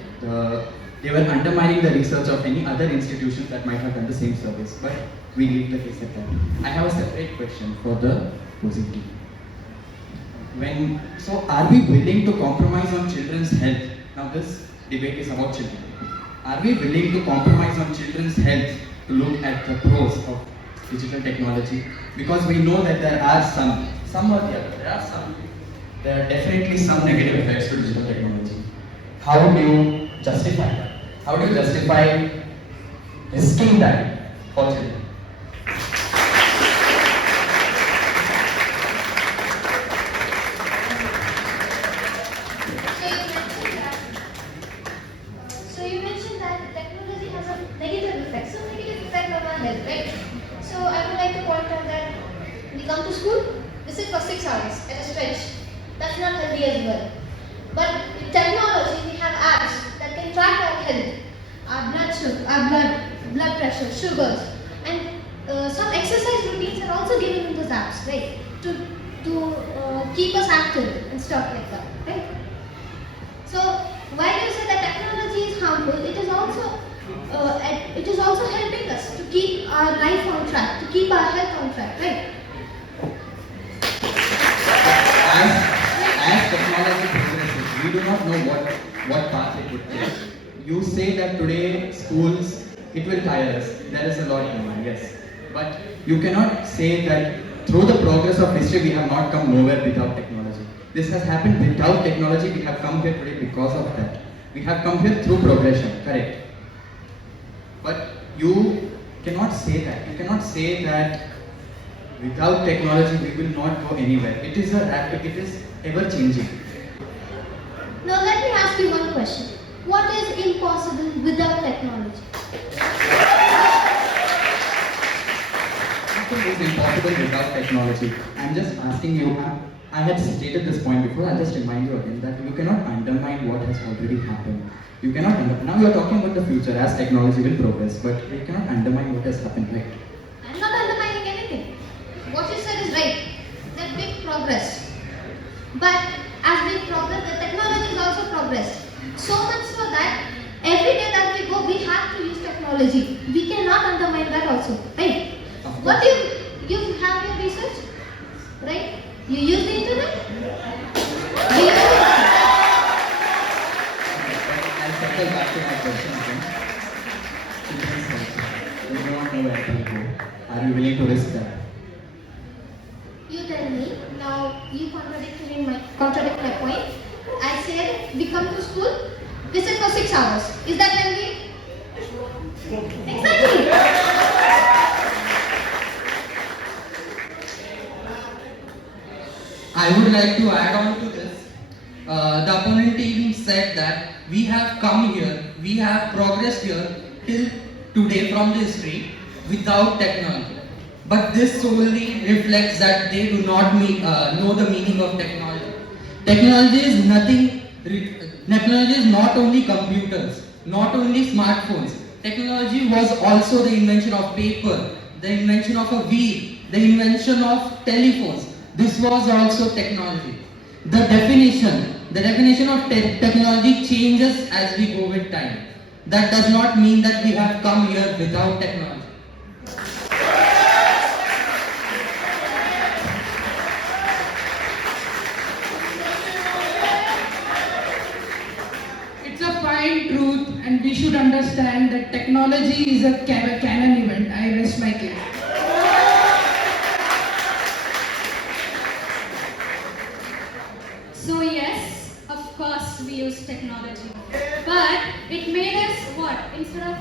they were undermining the research of any other institutions that might have done the same service. But we leave the case at that. I have a separate question for the opposing team. So are we willing to compromise on children's health? Now this debate is about children. Are we willing to compromise on children's health to look at the pros of digital technology? Because we know that there are some or the other, there are definitely some negative effects to digital technology. How do you justify that? How do you justify risking that for children? So you mentioned that technology has a negative effect. So negative effect on our health, right? So I would like to point out that we come to school, we sit for 6 hours at a stretch. That's not healthy as well. But with technology, we have apps that can track our health, our blood sugar, our blood pressure, sugars, and some exercise routines are also given in those apps, right? To keep us active and stuff like that, right? So while you say that technology is harmful, it is also helping us to keep our life on track, to keep our health on track, right? As technology progresses, we do not know what path it would take. You say that today schools, it will tire us. There is a lot going on, yes. But you cannot say that through the progress of history we have not come nowhere without technology. This has happened without technology. We have come here today because of that. We have come here through progression, correct? But you cannot say that. You cannot say that without technology we will not go anywhere. It is ever changing. Now let me ask you one question. What is impossible without technology? Nothing is impossible without technology. I'm just asking you, I had stated this point before, I'll just remind you again that you cannot undermine what has already happened. You cannot now you are talking about the future as technology will progress, but you cannot undermine what has happened, right? I'm not undermining anything. What you said is right. There's big progress. But as big progress, the technology is also progressed. So much so that every day that we go, we have to use technology. We cannot undermine that also, right? What you have your research, right? You use the internet? You use the internet. I'll circle back to my question again. We do not know where to go. Are you willing to risk that? You tell me. Now you contradict my point. I said we come to school, we sit for 6 hours. Is that healthy? Exactly. I would like to add on to this. the opponent team said that we have come here, we have progressed here till today from the history without technology. But this solely reflects that they do not know the meaning of technology. Technology is nothing. Technology is not only computers, not only smartphones. Technology was also the invention of paper, the invention of a wheel, the invention of telephones. This was also technology. The definition of technology changes as we go with time. That does not mean that we have come here without technology. It's a fine truth, and we should understand that technology is a canon event. I rest my case. So yes, of course we use technology, but it made us what? Instead of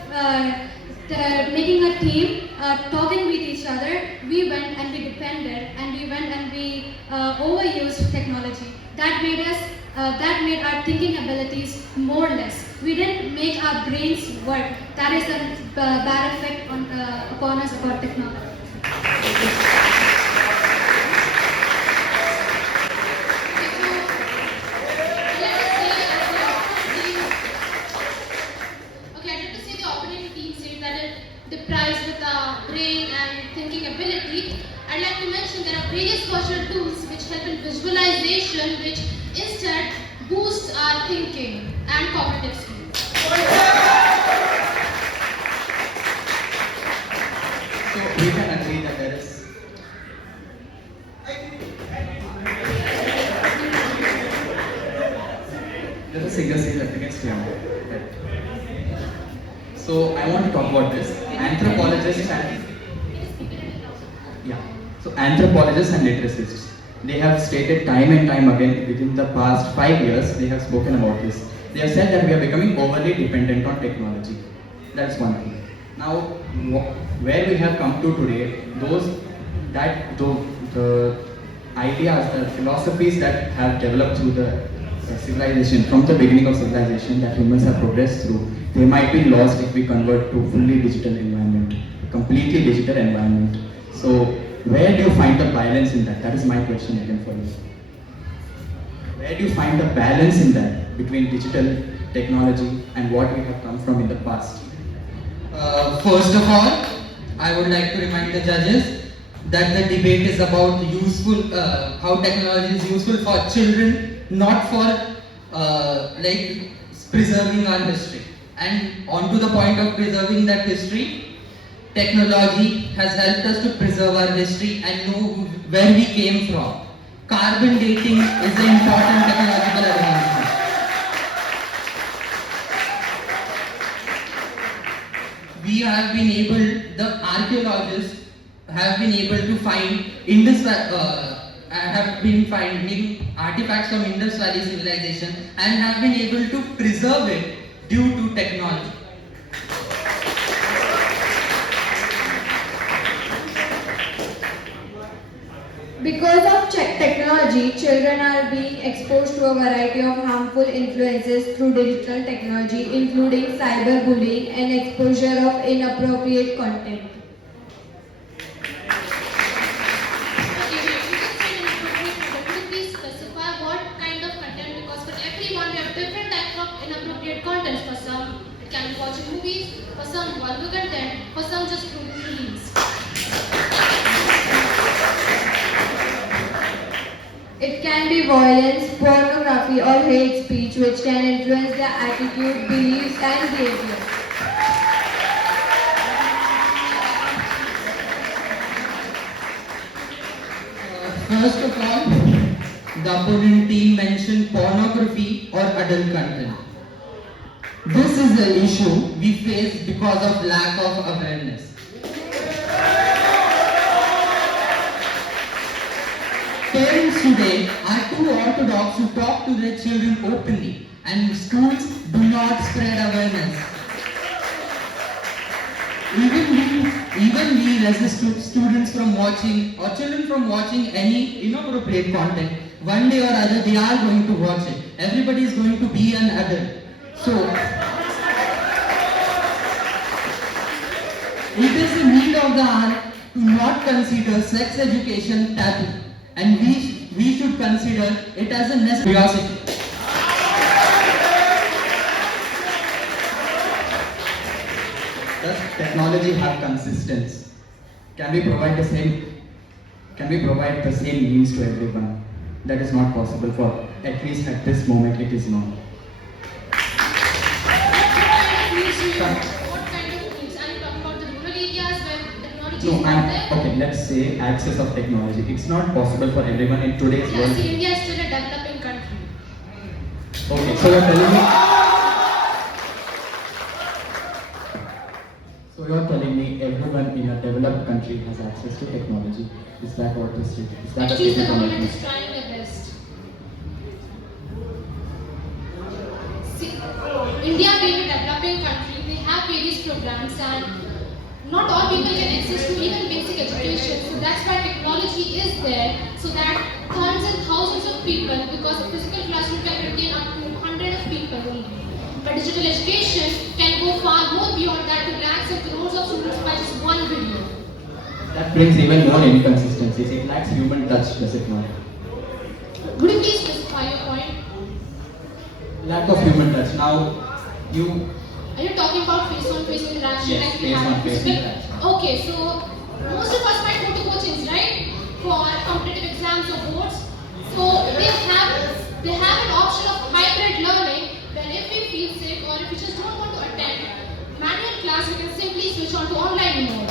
making a team, talking with each other, we went and we depended, and we went and we overused technology. That made our thinking abilities more or less. We didn't make our brains work. That is a bad effect upon us about technology. Deprived with our brain and thinking ability, I'd like to mention there are various virtual tools which help in visualization, which instead boost our thinking and cognitive skills. So we can agree that there is a single state against human. So I want to talk about this. Anthropologists and literacists, they have stated time and time again within the past 5 years, they have spoken about this. They have said that we are becoming overly dependent on technology. That's one thing. Now, where we have come to today, the ideas, the philosophies that have developed through the civilization, from the beginning of civilization that humans have progressed through, they might be lost if we convert to fully digital environment, completely digital environment. So where do you find the balance in that? That is my question again for you. Where do you find the balance in that between digital technology and what we have come from in the past? First of all, I would like to remind the judges that the debate is about how technology is useful for children, not for preserving our history. And on to the point of preserving that history, technology has helped us to preserve our history and know where we came from. Carbon dating is an important technological advancement. The archaeologists have been able to find finding artifacts from Indus Valley civilization and have been able to preserve it due to technology. Because of technology, children are being exposed to a variety of harmful influences through digital technology, including cyberbullying and exposure of inappropriate content. Please specify what kind of content, because for everyone we have different types of inappropriate content. For some, it can be watching movies, for some vulgar content, for some just scrolling reels. It can be violence, pornography, or hate speech, which can influence their attitude, beliefs, and behavior. First of all, the opponent team mentioned pornography or adult content. This is the issue we face because of lack of awareness. Parents today are too orthodox to talk to their children openly, and schools do not spread awareness. Even we resist students from watching or children from watching any inappropriate content one day or other they are going to watch it. Everybody is going to be an adult. So, it is the need of the hour to not consider sex education taboo, and we should consider it as a necessity. Does technology have consistency? Can we provide the same means to everyone? That is not possible for, at least at this moment, it is not. What kind of needs? Are you talking about the rural areas where technology No, is not there? okay, let's say access of technology. It's not possible for everyone in today's Yeah, world. see, India is still a developing country. Okay, so you're telling me. So you're telling me everyone in a developed country has access to technology. Is that what this is? Is that At a least the statement I'm government making? is trying their best. See, India being a developing country, they have various programs and not all people get access to even basic education. So that's why technology is there, so that tons and thousands of people, because a physical classroom can contain up to hundreds of people only. But digital education can go far more beyond that to lakhs and crores of students by just one video. That brings even more inconsistencies. It lacks human touch, does it not? Would you please specify your point? Lack of human touch. Now, you. Are you talking about face-on-face interaction Yes, like we have in face-on-face physical? interaction. Okay, so most of us might go to coachings, right? For competitive exams or boards. So they have an option of hybrid learning where if we feel sick or if we just don't want to attend manual class, we can simply switch on to online mode.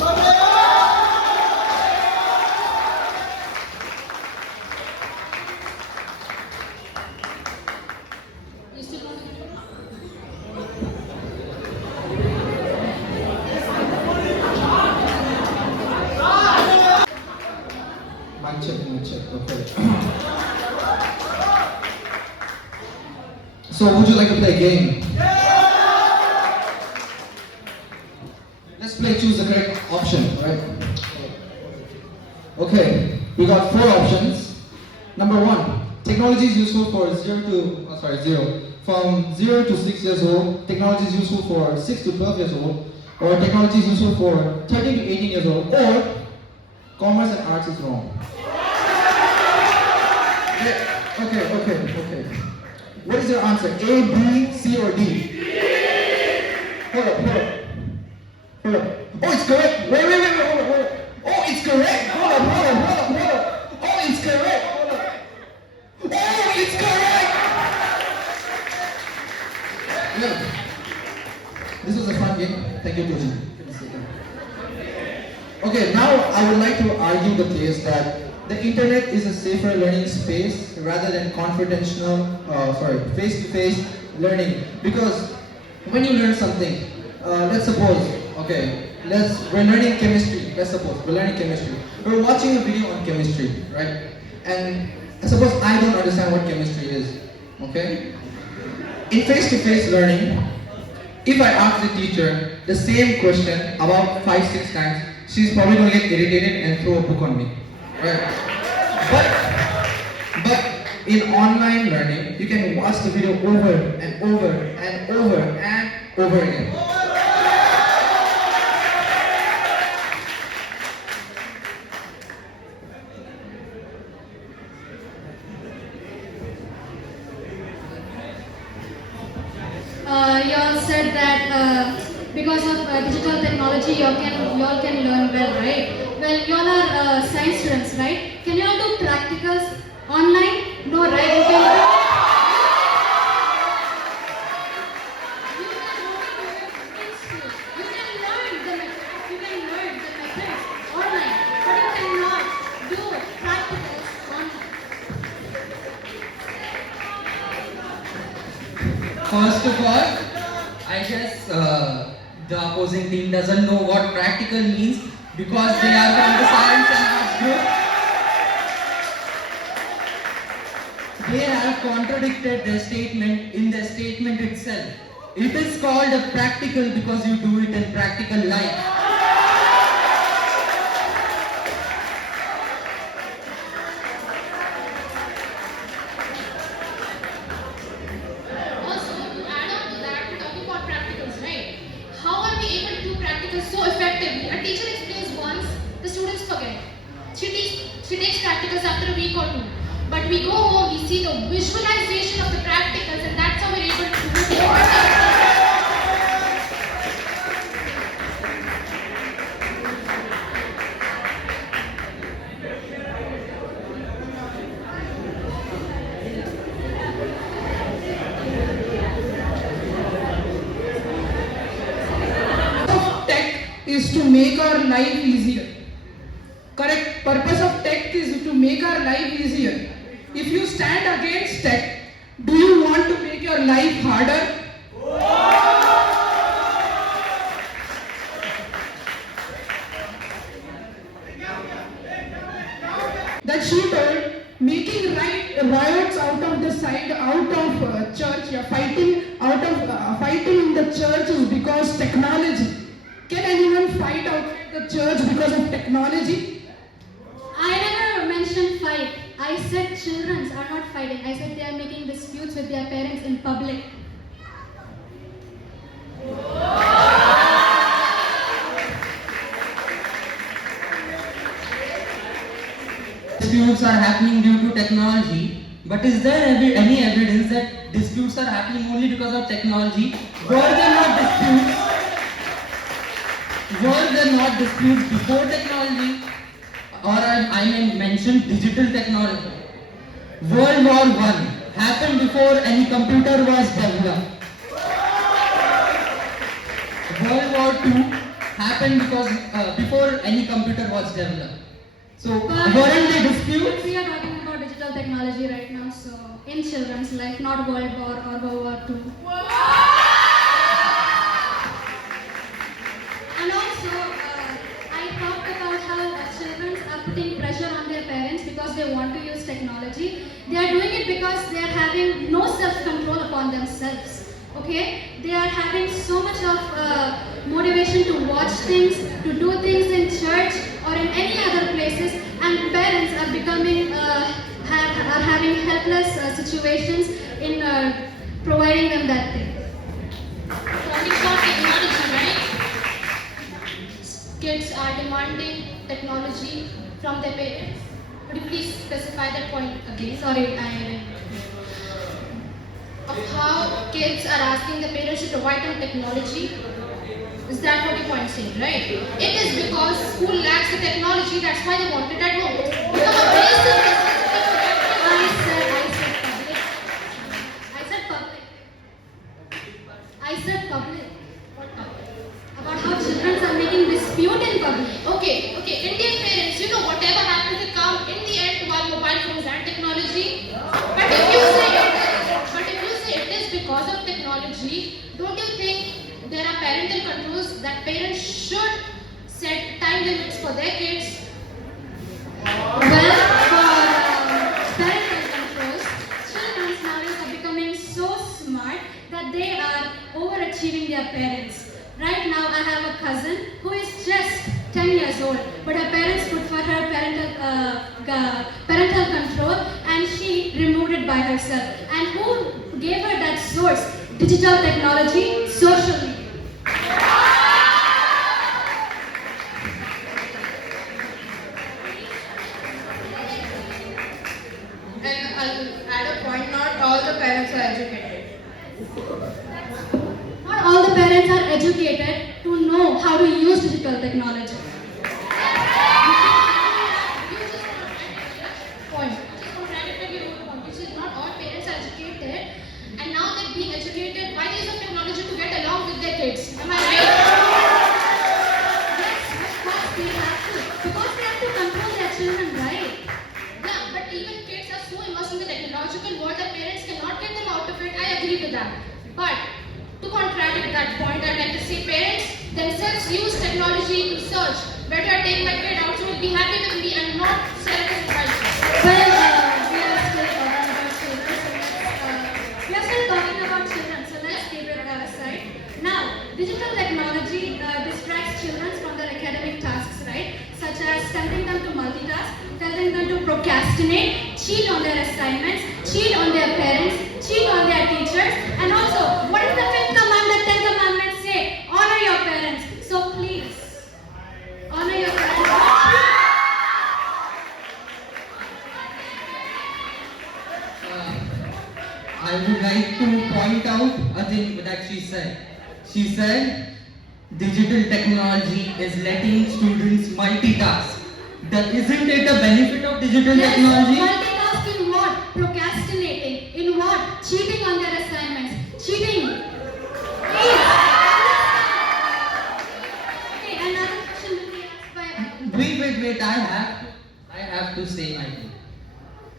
You still want to do? Mic check, okay. So, would you like to play a game? Let's play choose the correct option, right? Okay, we got 4 options. Number 1, technology is useful for 0. From 0 to 6 years old, technology is useful for 6 to 12 years old, or technology is useful for 13 to 18 years old, or commerce and arts is wrong. Okay. What is your answer? A, B, C, or D? Hold up. Oh, it's correct. Wait, hold up. Oh, it's correct. Hold up. Oh, it's correct. Hold up. Oh, it's correct. Look, this was a fun game. Thank you, Toji. Okay, now I would like to argue the case that the internet is a safer learning space rather than face-to-face learning. Because when you learn something, let's suppose, we're learning chemistry. We're watching a video on chemistry, right? And suppose I don't understand what chemistry is, okay? In face-to-face learning, if I ask the teacher the same question about 5-6 times, she's probably going to get irritated and throw a book on me, right? But in online learning, you can watch the video over and over and over and over again. You all said that because of digital technology, you all can learn well, right? Well, you all are science students, right? Can you all do practicals online? No, right? You can learn the methods online, but you cannot do practicals online. First of all, I guess the opposing team doesn't know what practical means because they are from the science and arts group. They have contradicted their statement in their statement itself. It is called a practical because you do it in practical life. week or two. But we go home, we see the visualization of the practicals, and that's how we're able to do it. Is to make our life easier. Correct? Purpose of tech is to make our life easier. If you stand against tech, do you want to make your life harder? That she told, making riots out of the side, out of church, fighting in the church is because technology. Can anyone fight outside the church because of technology? I never mentioned fight. I said children are not fighting. I said they are making disputes with their parents in public. Disputes are happening due to technology, but is there any evidence that disputes are happening only because of technology? Were there not disputes before technology? Or I may mention digital technology. World War I happened before any computer was developed. World War II happened before any computer was developed. So weren't there disputes? We are talking about digital technology right now, so in children's life, not World War or World War II. And also, I talked about how children are putting pressure on their parents because they want to use technology. They are doing it because they are having no self-control upon themselves. Okay? They are having so much of motivation to watch things, to do things in church or in any other places, and parents are becoming, are having helpless situations in providing them that thing. Talking about technology, right? Kids are demanding technology from their parents. Could you please specify that point again? Sorry, Of how kids are asking the parents to provide them technology? Is that what your point is saying, right? It is because school lacks the technology, that's why they want it at home. Become a basic I said public. What public? About how children are making dispute in public. Okay, Indian parents, whatever happens, they come in the end to our mobile phones and technology. But if you say it is because of technology, don't you think there are parental controls that parents should set time limits for their kids? Well, for parental controls, children nowadays are becoming so smart that they are overachieving their parents. Right now, I have a cousin who is just 10 years old, but her parents put for her parental control and she removed it by herself. And who gave her that source? Digital technology, social media. And I'll add a point, not all the parents are educated. Not all the parents are educated to know how to use digital technology. Not all parents are educated, and now they're being educated by the use of technology to get along with their kids. Am I right? Yes, of course they have to. Because they have to control their children, right? Yeah, but even kids are so immersed in the technological world that parents cannot get them out of it. I agree with that. But to contradict that point, I'd like to say parents themselves use technology to search. Better I take my kid out so he'll be happy with me and not select his mobile phone. We are still talking about children, so let's keep it aside. Now, digital technology distracts children from their academic tasks, right? Such as tempting them to multitask, telling them to procrastinate, cheat on their assignments, cheat on their parents, cheat on their teachers, and also, what is the fifth commandment, 10 commandments say? Honor your parents. So please, honor your parents. like to point out a thing that she said. She said, digital technology is letting students multitask. Isn't it a benefit of digital technology? Multitask in what? Procrastinating. In what? Cheating on their assignments. Cheating. Please. Okay, another question will be asked by... Wait. I have to say my thing.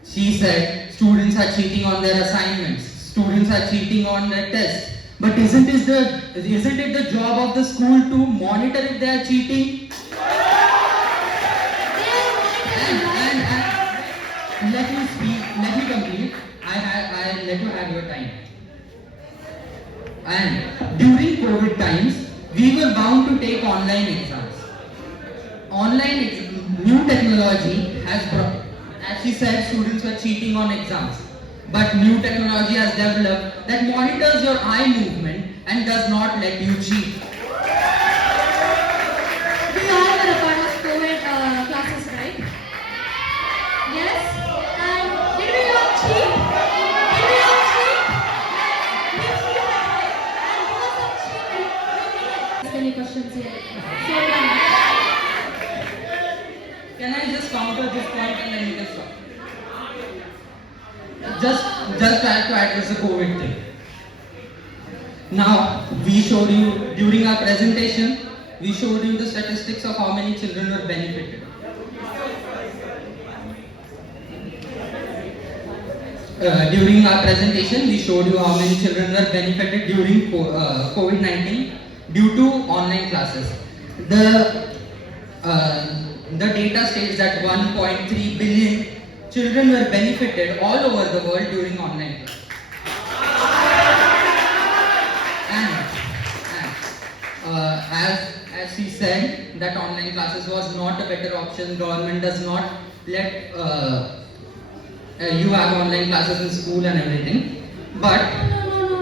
She said students are cheating on their assignments. Students are cheating on their tests. But isn't it the job of the school to monitor if they are cheating? And let me speak. Let me complete. I let you have your time. And during COVID times, we were bound to take online exams. New technology has brought, as she said, students were cheating on exams. But new technology has developed that monitors your eye movement and does not let you cheat. We all were a part of COVID classes, right? Yes? And did we all cheat? Did we all cheat? We cheated, right? And because of cheating, we did. Any questions here? So Can I just counter this point and then we can stop? Just try to address the COVID thing. Now, we showed you, during our presentation, we showed you the statistics of how many children were benefited. During our presentation, we showed you how many children were benefited during COVID-19 due to online classes. The data states that 1.3 billion children were benefited all over the world during online classes. As she said, that online classes was not a better option. Government does not let you have online classes in school and everything. But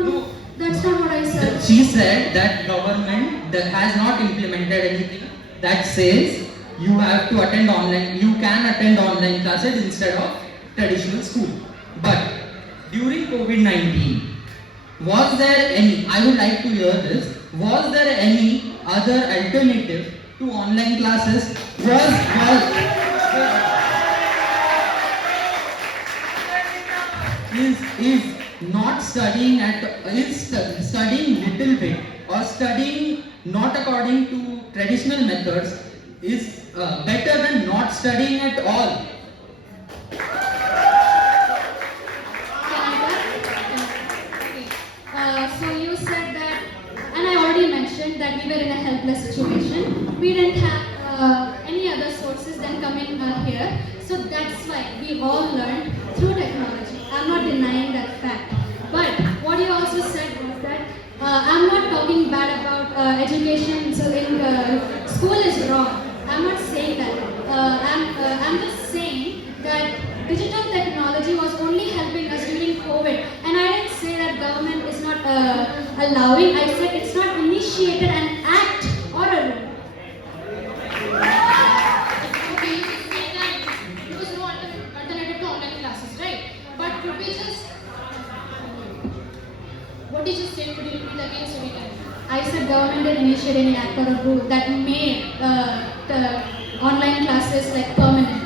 no. That's not what I said. She said that government has not implemented anything that says you have to attend online, you can attend online classes instead of traditional school. But during COVID-19, was there any, I would like to hear this, was there any other alternative to online classes? Is not studying studying little bit or studying not according to traditional methods is better than not studying at all? So you said that, and I already mentioned that we were in a helpless situation. We didn't have any other sources than coming here. So that's why we all learned through technology. I'm not denying that fact. But what you also said was that I'm not talking bad about education. So in school is wrong. I'm not saying that. I'm just saying that digital technology was only helping us during COVID. And I didn't say that government is not allowing. I said it's not initiated an act or a rule. Okay, you say that there was no alternative to online classes, right? But could we just... What did you say? Could you repeat again so we can... I said government didn't initiate any act or a rule that made the online classes like permanent.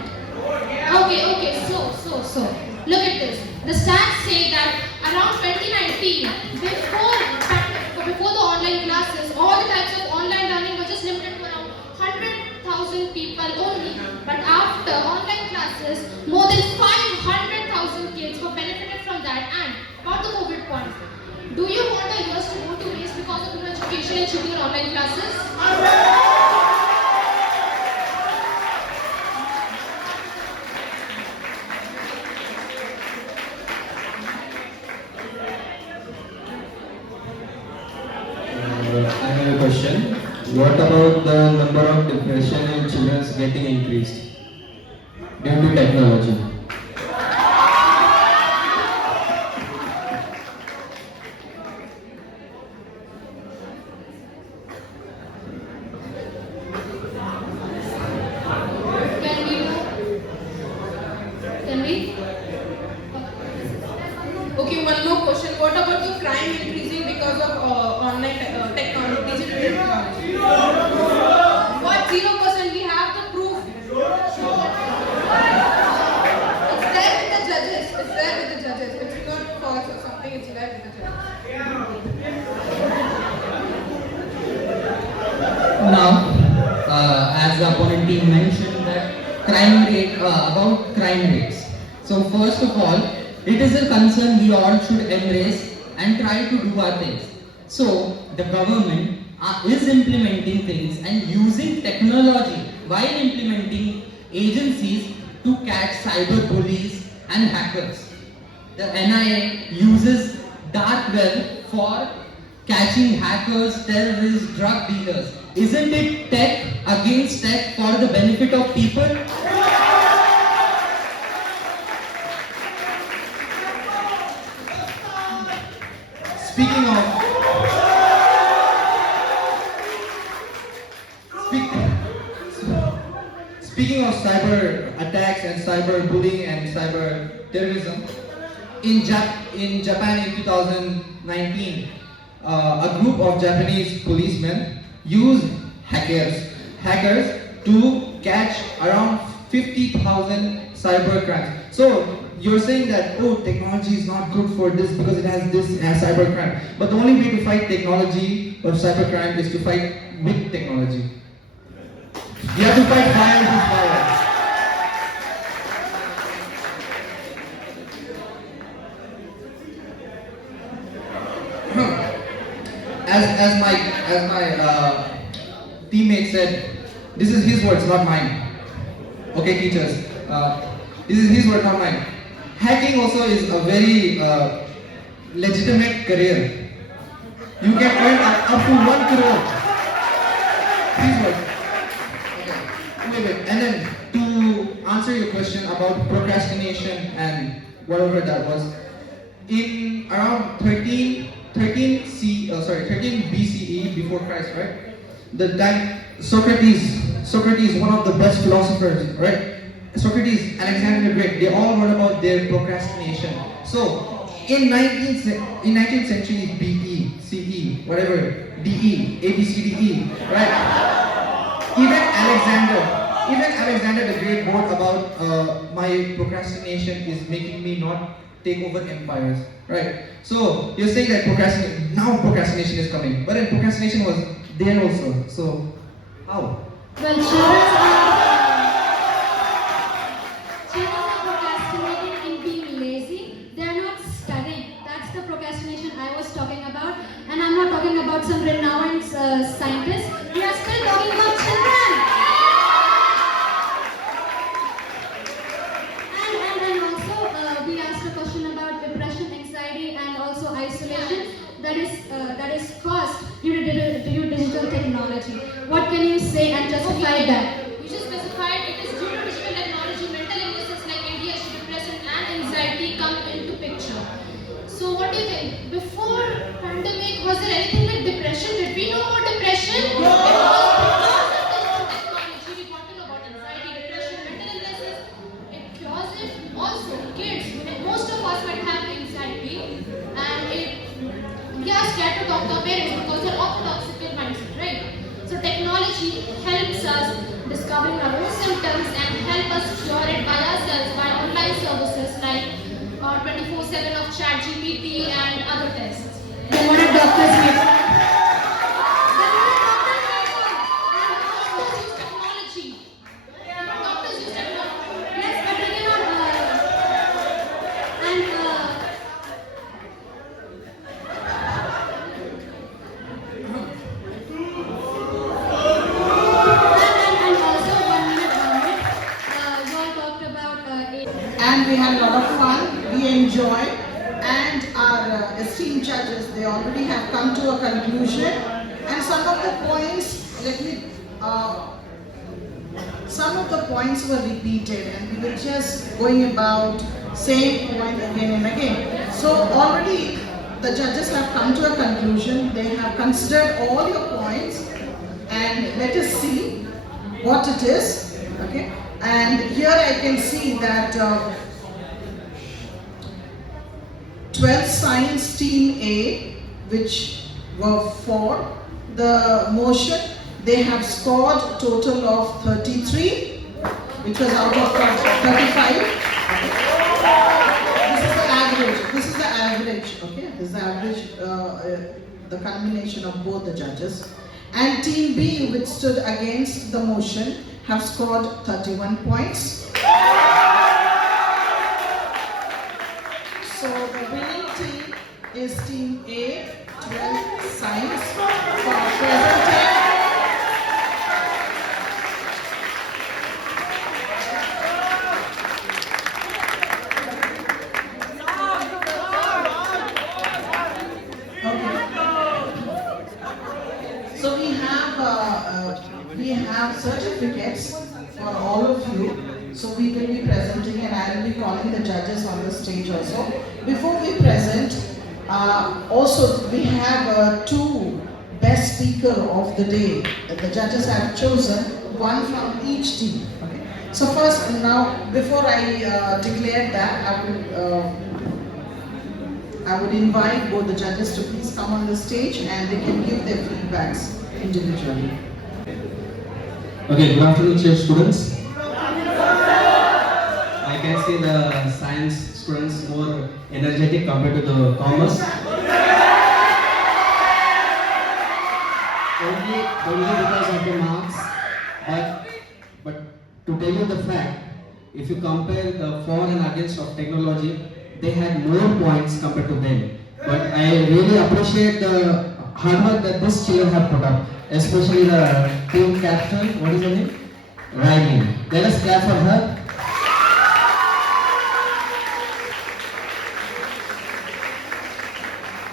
Okay, so look at this. The stats say that around 2019, before the online classes, all the types of online learning were just limited to around 100,000 people only. But after online classes, more than 500,000 kids were benefited from that. And about the COVID point, do you want the years to go to waste because of education and shooting online classes? I have a question. What about the number of depression in children getting increased due to technology? Okay, one more question. What Now, as the opponent team mentioned that about crime rates. So first of all, it is a concern we all should embrace and try to do our things. So the government is implementing things and using technology while implementing agencies to catch cyber bullies and hackers. The NIA uses dark web for catching hackers, terrorists, drug dealers. Isn't it tech against tech for the benefit of people? Speaking of cyber attacks and cyber bullying and cyber terrorism, in Japan in 2019, a group of Japanese policemen used hackers to catch around 50,000 cyber crimes. So you're saying that, oh, technology is not good for this because it has cyber crime. But the only way to fight technology or cyber crime is to fight with technology. You have to fight fire with fire. As my teammate said, this is his words, not mine. Okay, teachers, this is his word, not mine. Hacking also is a very legitimate career. You can earn up to 1 crore. His word. Okay. And then to answer your question about procrastination and whatever that was, in around 13 BCE, before Christ, right? The time Socrates, one of the best philosophers, right? Socrates, Alexander the Great, they all wrote about their procrastination. So, in 19th century BE, CE, whatever, DE, ABCDE, right? Even Alexander the Great wrote about my procrastination is making me not take over empires, right? So you're saying that procrastination is coming, but then procrastination was there also. So how? Well, children are procrastinating in being lazy. They are not studying. That's the procrastination I was talking about. And I'm not talking about some renowned scientists. We are still talking about children. And also, we asked a question about depression, anxiety, and also isolation. That is caused due to digital technology. What can you say and justify that? You just specified it is due to digital technology, mental illnesses like ADHD, depression and anxiety come into picture. So what do you think? Before pandemic, was there anything like depression? Did we know about depression? It was because of digital technology. We got to know about anxiety, depression, mental illnesses. It cures it. Also, kids, most of us might have anxiety and we are scared to talk to our parents because they're orthodoxical mindset, right? So technology helps us discovering our own symptoms and help us cure it by ourselves by online services like 24/7 of ChatGPT and other tests. Then what are doctors make? Doctors use technology. Doctors use technology. Yes, but we cannot. And we had a lot of fun, we enjoyed, and our esteemed judges, they already have come to a conclusion. And some of the points were repeated, and we were just going about same point again and again. So already the judges have come to a conclusion. They have considered all your points, and let us see what it is. Okay. And here I can see that 12 Science Team A, which were for the motion, they have scored a total of 33, which was out of 35. This is the average. Okay, is the average, the combination of both the judges. And Team B, which stood against the motion, have scored 31 points. So the winning team is Team A, 12 Science, for presenting. So we have certificates for all of you. So we will be presenting, and I will be calling the judges on the stage also. Before we present, also we have two best speaker of the day. The judges have chosen one from each team. Okay. So first, now before I declare that, I would invite both the judges to please come on the stage and they can give their feedbacks individually. Okay, good afternoon, dear students. I can see the science students more energetic compared to the commerce. Only because of the marks, but to tell you the fact, if you compare the for and against of technology, they had more points compared to them. But I really appreciate the hard work that these children have put up, especially the team captain, what is her name? Riley. Let us clap for her.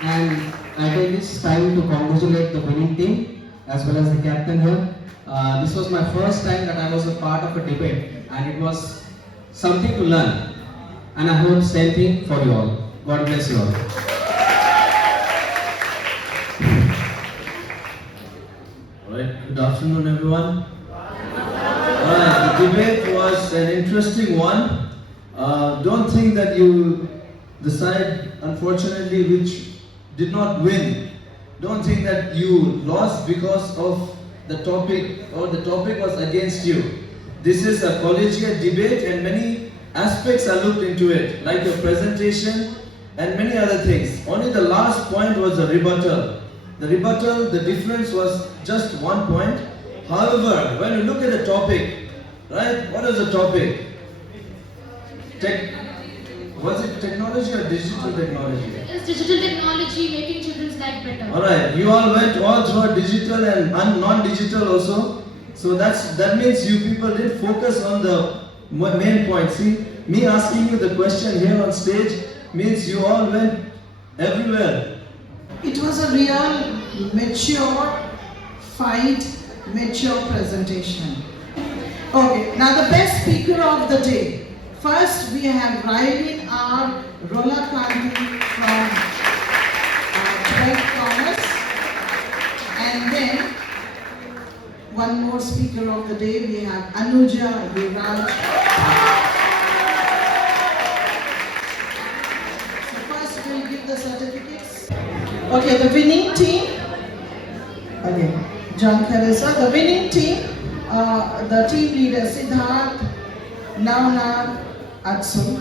And I take this time to congratulate the winning team as well as the captain here. This was my first time that I was a part of a debate, and it was something to learn. And I hope same thing for you all. God bless you all. Alright, good afternoon everyone. Alright, the debate was an interesting one. Don't think that the side, unfortunately, which did not win, don't think that you lost because of the topic or the topic was against you. This is a collegiate debate and many aspects are looked into it, like your presentation and many other things. Only the last point was a rebuttal. The rebuttal, the difference was just 1 point. However, when you look at the topic, right, what is the topic? Was it technology or digital technology? It's digital technology making children's life better. Alright, you all went all through digital and non-digital also. So that means you people did focus on the main point. See, me asking you the question here on stage means you all went everywhere. It was a real mature fight, mature presentation. Okay, now the best speaker of the day. First, we have R Rollakanti from XII Commerce, and then one more speaker of the day. We have Anuja, Yuvraj. So first, we'll give the certificates. Okay, the winning team. Okay, John Khare, the winning team. The team leader Siddharth, Navnath, Adsul.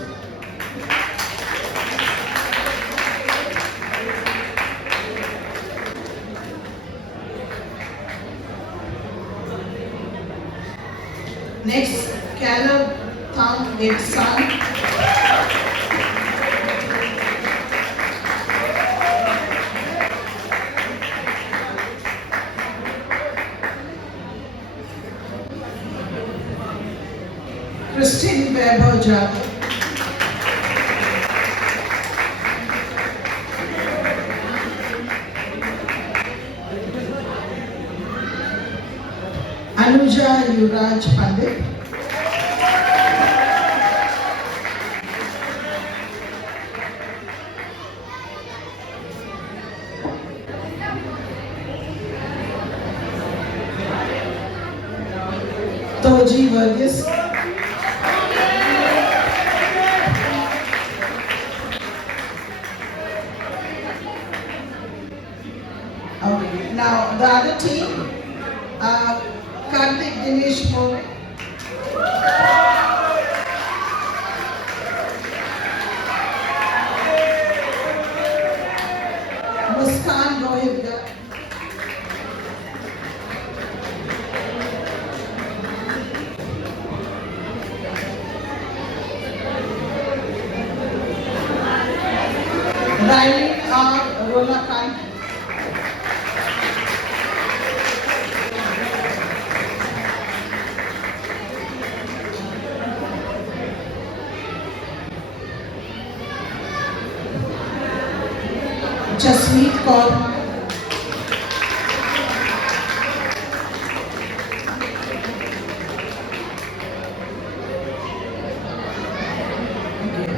Next, Kaur, Thang, XII. Vaibhav, Jadhav. Anuja, Yuvraj, Pandit. Toji, Varghese. Okay, now the other team, Dinesh More. Muskan Rohit Garg. R Rollakanti. XII Com.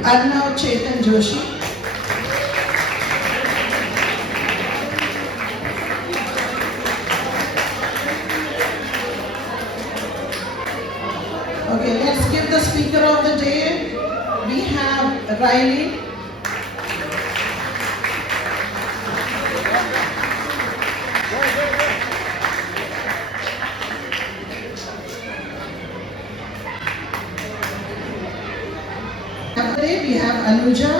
And now Chetan Joshi. Okay, let's give the speaker of the day. We have Riley. We have Anuja.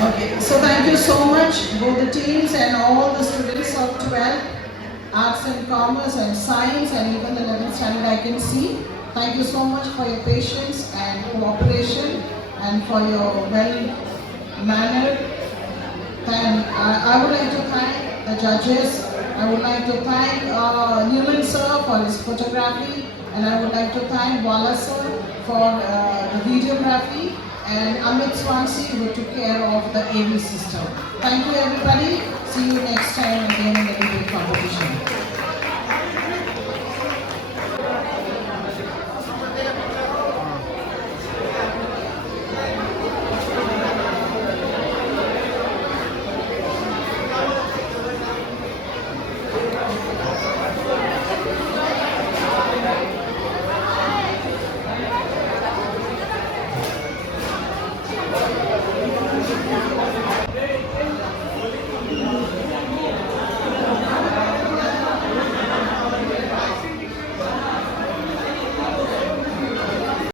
Okay, so thank you so much, both the teams and all the students of 12, Arts and Commerce and Science and even the 11th standard I can see. Thank you so much for your patience and cooperation and for your well-mannered. I would like to thank the judges. I would like to thank Newman sir for his photography, and I would like to thank Vala sir for the videography, and Amit Swansea who took care of the AV system. Thank you everybody. See you next time again.